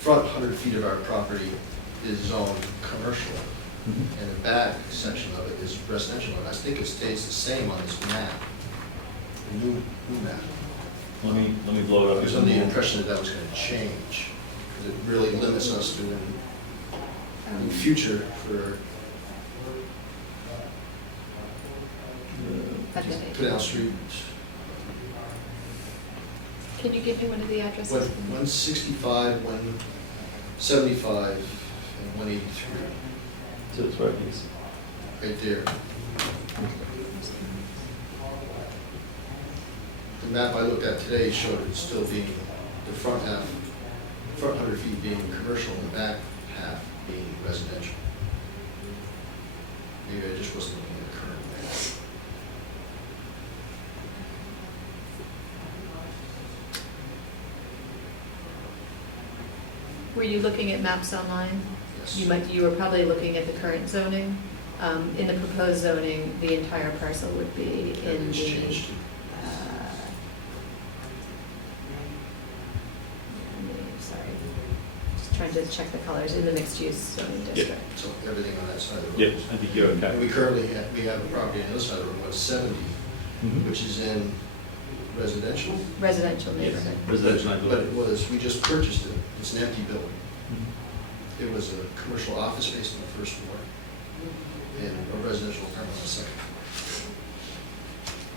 front 100 feet of our property is zoned commercial, and the back section of it is residential, and I think it stays the same on this map, the new map. Let me blow it up. I was under the impression that was going to change, because it really limits us to in future for Canal Street. Can you give me one of the addresses? 165, 175, and 183, So it's right here. right there. The map I looked at today showed it still being, the front 100 feet being commercial, and the back half being residential. Maybe I just wasn't looking at the current map. Were you looking at maps online? Yes. You were probably looking at the current zoning. In the proposed zoning, the entire parcel would be in Everything's the, changed. sorry, just trying to check the colors, in the mixed-use zoning district. So everything on that side of the road. Yep, I think you're And okay. we currently we have a property on the other side of the road, 170, Mhm. which is in residential. Residential Yes, neighborhood. residential, I But believe. it was, we just purchased it. It's an empty building. It was a commercial office space on the first floor and a residential apartment on the second.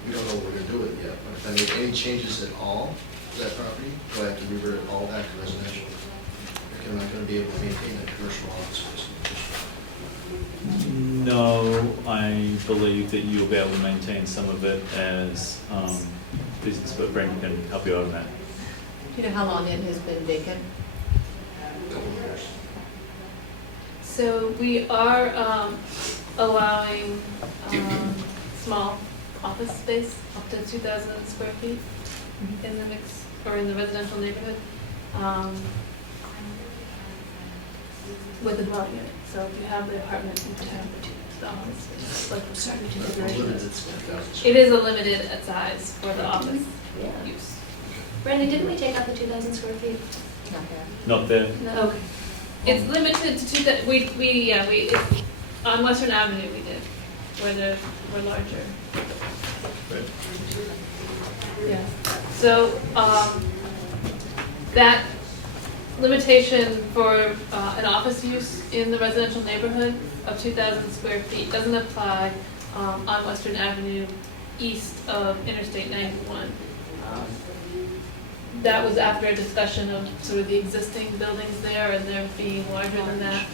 We don't know what we're gonna do with it yet, but if I make any changes at all to that property, do I have to revert it all back to residential? Or am I gonna be able to maintain that commercial office space? No, I believe that you'll be able to maintain some of it as business, but Brendan can help you out on that. Do you know how long it has been vacant? A couple of years. So we are allowing small office space up to 2,000 square feet in the mix, or in the residential neighborhood, with a dwelling unit. So if you have the apartment, you can have the office space, like certain configurations. It is a limited size for the office use. Brandon, didn't we take out the 2,000 square feet? Not there. No. Okay. It's limited to it's, on Western Avenue we did, where we're larger. Right. Yeah. So that limitation for an office use in the residential neighborhood of 2,000 square feet doesn't apply on Western Avenue east of Interstate 91. That was after a discussion of sort of the existing buildings there and there being larger than that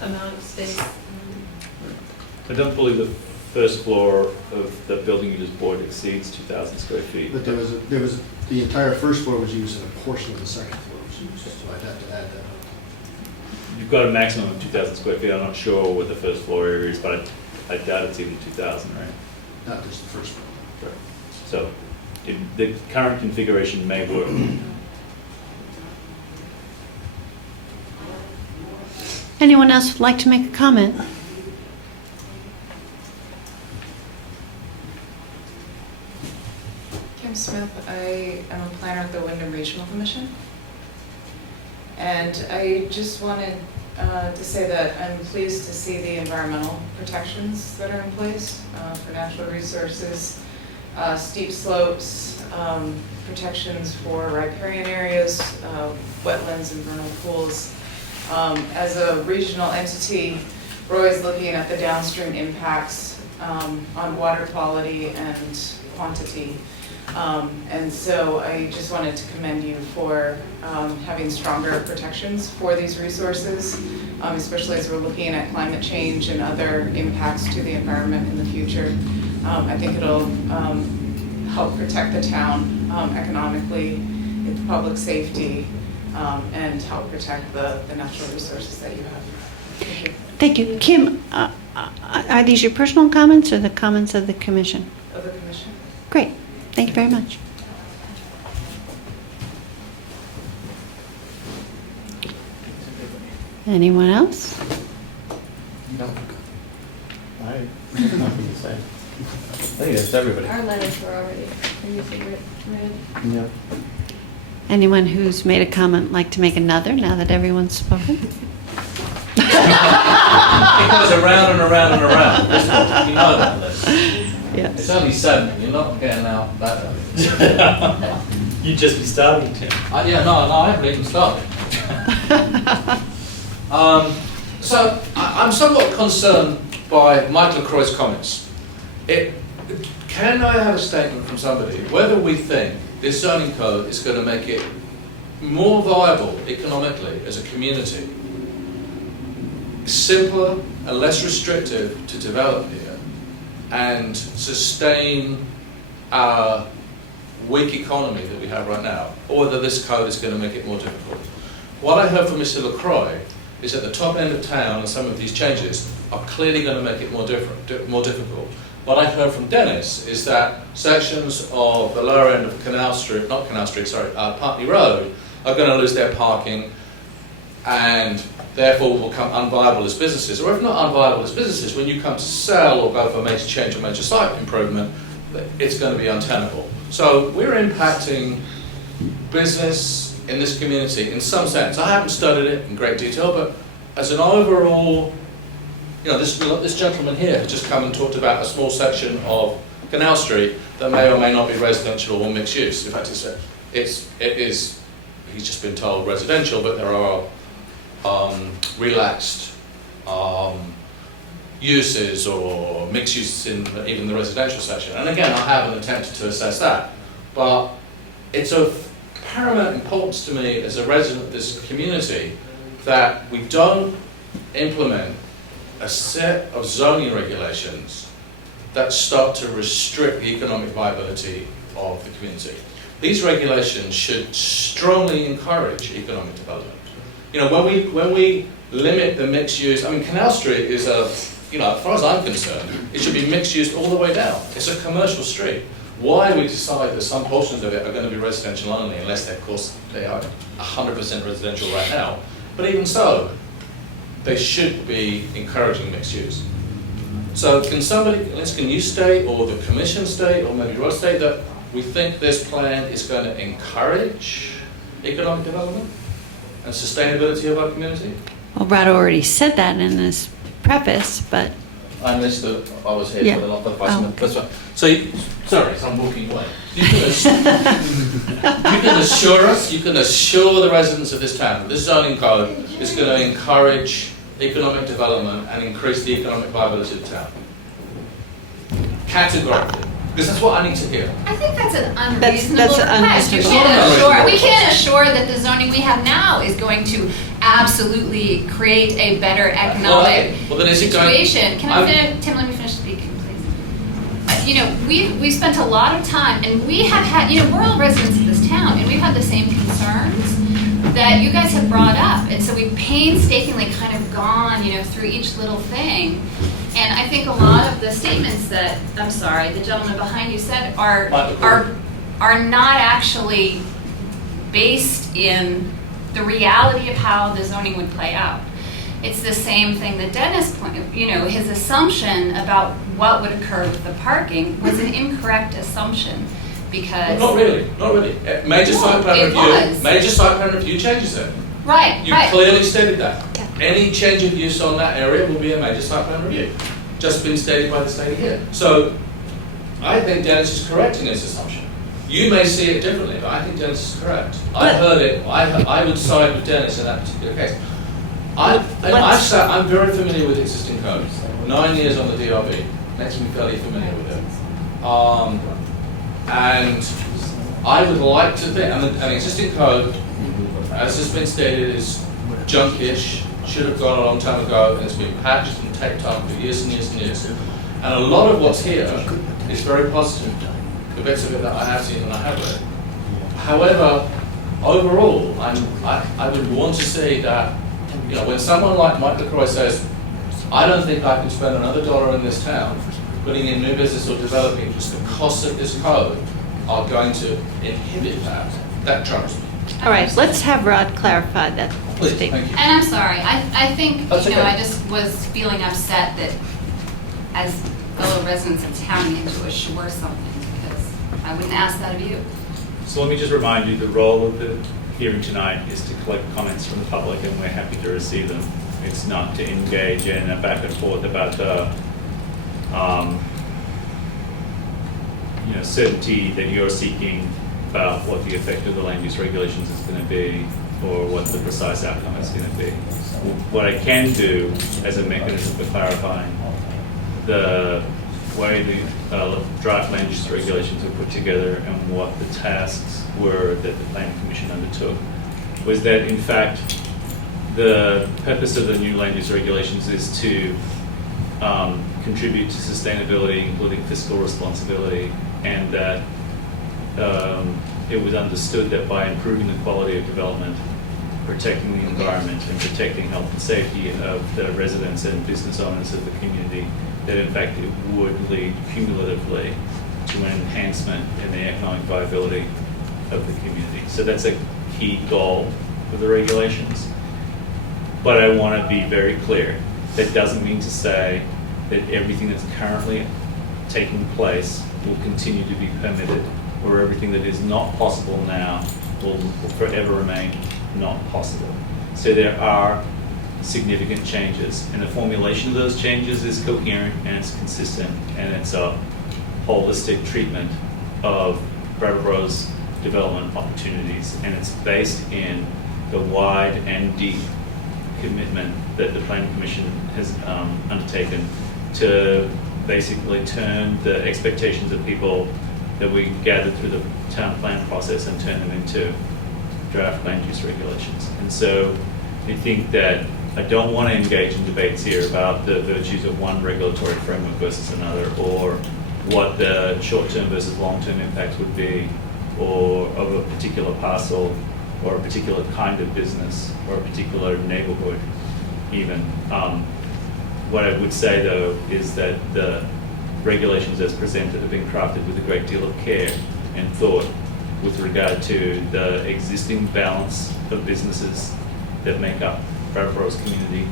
amount of space. I don't believe the first floor of the building you just bought exceeds 2,000 square feet. But there was, the entire first floor was used and a portion of the second floor was used, so I'd have to add that up. You've got a maximum of 2,000 square feet. I'm not sure what the first floor area is, but I doubt it's even 2,000, right? Not just the first floor. Right. So the current configuration may work. Anyone else would like to make a comment? Kim Smith, I am a planner at the Windham Regional Commission. And I just wanted to say that I'm pleased to see the environmental protections that are in place for natural resources, steep slopes, protections for riparian areas, wetlands and vernal pools. As a regional entity, we're always looking at the downstream impacts on water quality and quantity. And so I just wanted to commend you for having stronger protections for these resources, especially as we're looking at climate change and other impacts to the environment in the future. I think it'll help protect the town economically, its public safety, and help protect the natural resources that you have. Thank you. Thank you. Kim, are these your personal comments or the comments of the commission? Of the commission. Great. Thank you very much. Anyone else? No. I have nothing to say. I think that's everybody. Our letters were already previously read. Yeah. Anyone who's made a comment like to make another now that everyone's spoken? It goes around and around and around. This one, you know that list. Yes. It's only 7. You're not getting out that early. You'd just be starting, Tim. Yeah, no, I haven't even started. So I'm somewhat concerned by Mike Lachoix's comments. Can I have a statement from somebody whether we think this zoning code is going to make it more viable economically as a community, simpler and less restrictive to develop here, and sustain our weak economy that we have right now, or whether this code is going to make it more difficult. What I heard from Mr. Lachoix is that the top end of town and some of these changes are clearly going to make it more difficult. What I heard from Dennis is that sections of the lower end of Putney Road are going to lose their parking and therefore will become unviable as businesses, or if not unviable as businesses, when you come to sell or go for a major change or major site improvement, it's going to be untenable. So we're impacting business in this community in some sense. I haven't studied it in great detail, but as an overall, you know, this gentleman here has just come and talked about a small section of Canal Street that may or may not be residential or mixed use. In fact, it is he's just been told residential, but there are relaxed uses or mixed uses in even the residential section. And again, I haven't attempted to assess that, but it's of paramount importance to me as a resident of this community that we don't implement a set of zoning regulations that start to restrict the economic viability of the community. These regulations should strongly encourage economic development. You know, when we limit the mixed use, I mean, Canal Street is a, you know, as far as I'm concerned, it should be mixed use all the way down. It's a commercial street. Why we decide that some portions of it are going to be residential only, unless of course they are 100% residential right now. But even so, they should be encouraging mixed use. So can you state, or the commission state, or maybe Rod state, that we think this plan is going to encourage economic development and sustainability of our community? Well, Brad already said that in his preface, but I missed it. I was here Yeah. for the lot of Oh. That's right. So, sorry, so I'm walking away. You can assure us, you can assure the residents of this town that this zoning code is going to encourage economic development and increase the economic viability of the town. Categorically. Because that's what I need to hear. I think that's an That's unreasonable request. You unreasonable. we can't assure that the zoning we have now is going to absolutely create a better economic Well, then is it going- situation. Can I finish? Tim, let me finish speaking, please. You know, we've spent a lot of time, and we have had, you know, we're all residents of this town, and we've had the same concerns that you guys have brought up. And so we've painstakingly kind of gone, you know, through each little thing. And I think a lot of the statements that, I'm sorry, the gentleman behind you said are not actually based in the reality of how the zoning would play out. It's the same thing that Dennis pointed, you know, his assumption about what would occur with the parking was an incorrect assumption because... Not really. Major site plan was. Major site plan review changes it. Right, You right. clearly stated that. Any change of use on that area will be a major site plan review. Just been stated by this lady here. So, I think Dennis is correct in his assumption. You may see it differently, but I think Dennis is correct. I heard it. I would side with Dennis in that particular case. I'm very familiar with existing codes. 9 years on the DRB makes me fairly familiar with it. And I would like to think, an existing code, as has been stated, is junkish, should have gone a long time ago, and it's been patched and taped up for years and years and years. And a lot of what's here is very positive, the bits of it that I have seen and I have read. However, overall, I would want to say that, you know, when someone like Mike Lachoix says, I don't think I can spend another dollar in this town putting in new business or developing, just the costs of this code are going to inhibit that. That troubles me. all right, let's have Rod clarify that Please, statement. thank you. And I'm sorry, I think, That's you know, okay. I just was feeling upset that as fellow residents of town, we had to assure something because I wouldn't ask that of you. So let me just remind you, the role of the hearing tonight is to collect comments from the public, and we're happy to receive them. It's not to engage in a back and forth about the certainty that you're seeking about what the effect of the land use regulations is going to be or what the precise outcome is going to be. What I can do as a mechanism for clarifying the way the draft land use regulations were put together and what the tasks were that the Planning Commission undertook was that, in fact, the purpose of the new land use regulations is to contribute to sustainability, including fiscal responsibility, and that it was understood that by improving the quality of development, protecting the environment, and protecting health and safety of the residents and business owners of the community, that in fact it would lead cumulatively to an enhancement in the economic viability of the community. So that's a key goal of the regulations. But I want to be very clear, that doesn't mean to say that everything that's currently taking place will continue to be permitted, or everything that is not possible now will forever remain not possible. So there are significant changes, and the formulation of those changes is coherent and it's consistent, and it's a holistic treatment of Brattleboro's development opportunities, and it's based in the wide and deep commitment that the Planning Commission has undertaken to basically turn the expectations of people that we gathered through the town plan process and turn them into draft land use regulations. And so I think that I don't want to engage in debates here about the virtues of one regulatory framework versus another, or what the short-term versus long-term impact would be, or of a particular parcel, or a particular kind of business, or a particular neighborhood even. What I would say though is that the regulations as presented have been crafted with a great deal of care and thought with regard to the existing balance of businesses that make up Brattleboro's community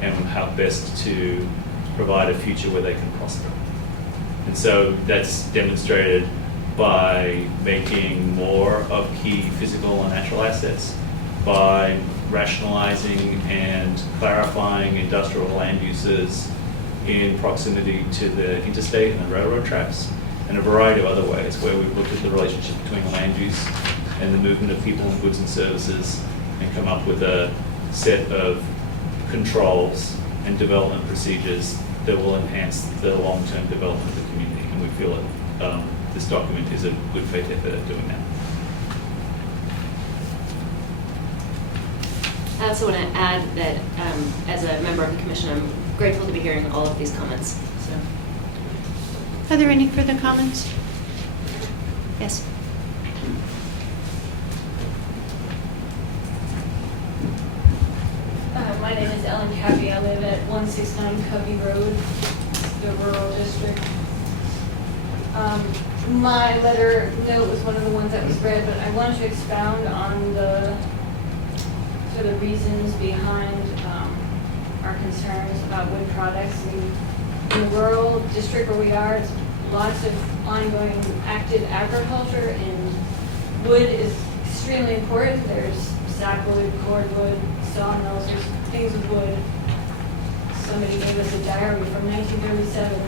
and how best to provide a future where they can prosper. And so that's demonstrated by making more of key physical and natural assets, by rationalizing and clarifying industrial land uses in proximity to the interstate and the railroad tracks, and a variety of other ways where we've looked at the relationship between land use and the movement of people and goods and services and come up with a set of controls and development procedures that will enhance the long-term development of the community. And we feel that this document is a good faith effort at doing that. I also want to add that as a member of the commission, I'm grateful to be hearing all of these comments. So, Are there any further comments? Yes. My name is Ellen Capy. I live at 169 Cubby Road, the rural district. My letter note was one of the ones that was read, but I wanted to expound on the sort of reasons behind our concerns about wood products. In the rural district where we are, it's lots of ongoing active agriculture, and wood is extremely important. There's sapwood, cordwood, sawmills, there's things with wood. Somebody gave us a diary from 1937.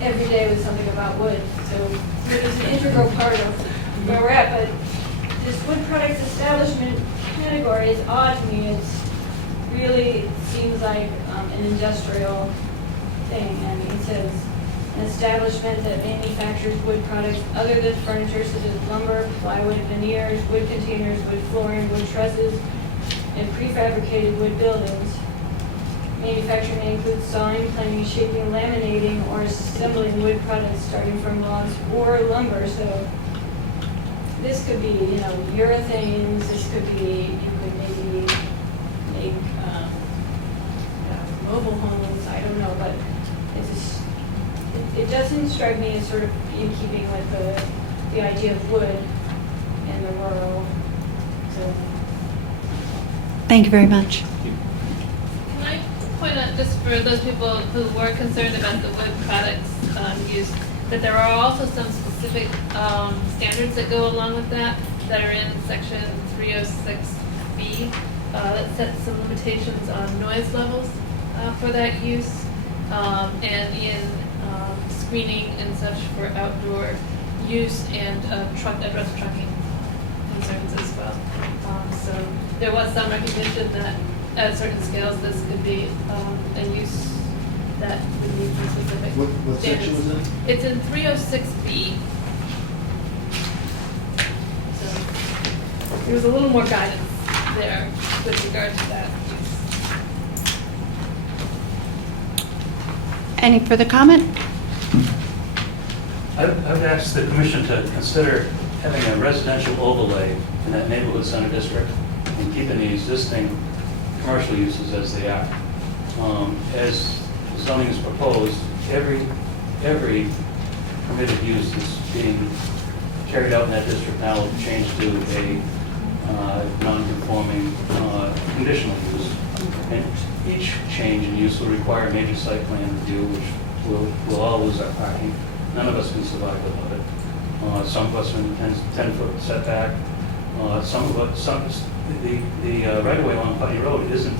Every day was something about wood. So wood is an integral part of where we're at, but this wood products establishment category is odd to me. It's really seems like an industrial thing. I mean, it says an establishment that manufactures wood products other than furniture such as lumber, plywood, veneers, wood containers, wood flooring, wood trusses, and prefabricated wood buildings. Manufacturing may include sawing, planing, shaping, laminating, or assembling wood products starting from logs or lumber. So this could be, urethanes. This could be, you could maybe make mobile homes. I don't know, but it's just, it doesn't strike me as sort of in keeping with the idea of wood in the rural zone. Thank you very much. Can I point out, just for those people who were concerned about the wood products use, that there are also some specific standards that go along with that are in section 306B that sets some limitations on noise levels for that use, and in screening and such for outdoor use, and address trucking concerns as well. So there was some recognition that at certain scales this could be a use that would need some specific What section was standards. that? It's in 306B. So there was a little more guidance there with regard to that use. Any further comment? I've asked the commission to consider having a residential overlay in that neighborhood center district and keeping the existing commercial uses as they are. As zoning is proposed, every permitted use is being carried out in that district now will change to a non-conforming conditional use. And each change in use will require major site plan review, which we'll all lose our parking. None of us can survive without it. Some of us are in 10-foot setback. The right-of-way along Putney Road isn't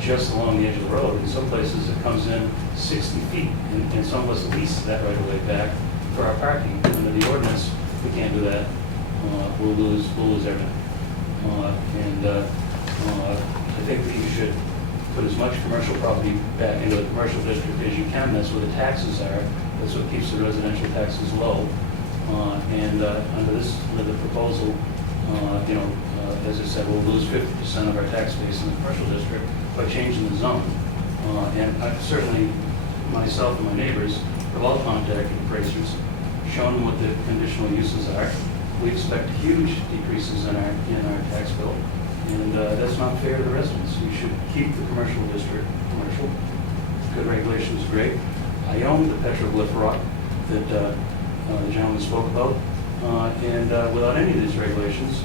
just along the edge of the road. In some places, it comes in 60 feet, and some of us lease that right-of-way back for our parking. Under the ordinance, we can't do that. we'll lose everything. I think that you should put as much commercial property back into the commercial district as you can. That's where the taxes are. That's what keeps the residential taxes low. Under the proposal, as I said, we'll lose 50% of our tax base in the commercial district by changing the zone. And I've certainly, myself and my neighbors, have all contacted appraisers, shown them what the conditional uses are. We expect huge decreases in our tax bill, and that's not fair to the residents. You should keep the commercial district commercial. Good regulation is great. I own the petroglyph rock that the gentleman spoke about, and without any of these regulations,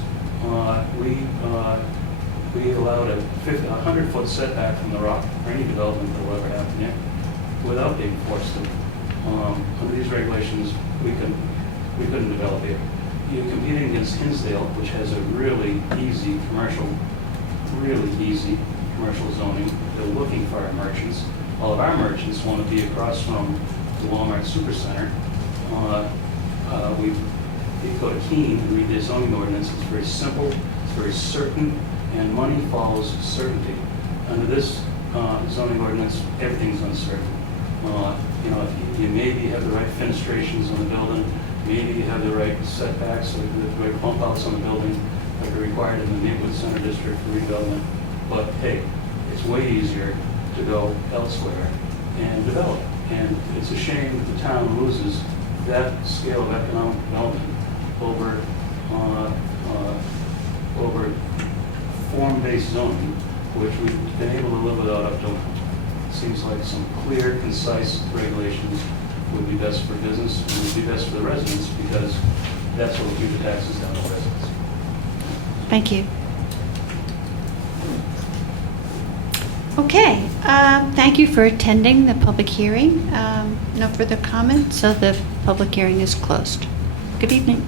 we allowed a 100-foot setback from the rock for any development that will ever happen there, without being forced to. Under these regulations, we couldn't develop it. You're competing against Hinsdale, which has a really easy commercial zoning. They're looking for our merchants. All of our merchants want to be across from the Walmart Supercenter. You go to Keene and read their zoning ordinance. It's very simple, it's very certain, and money follows certainty. Under this zoning ordinance, everything's uncertain. You maybe have the right fenestrations on the building, maybe you have the right setbacks, or the right bump outs on the building, like are required in the neighborhood center district for redevelopment. But hey, it's way easier to go elsewhere and develop. And it's a shame that the town loses that scale of economic development over form-based zoning, which we've been able to live without up till now. It seems like some clear, concise regulations would be best for business and would be best for the residents, because that's what will keep the taxes down to residents. Thank you. Okay, thank you for attending the public hearing. No further comments, so the public hearing is closed. Good evening.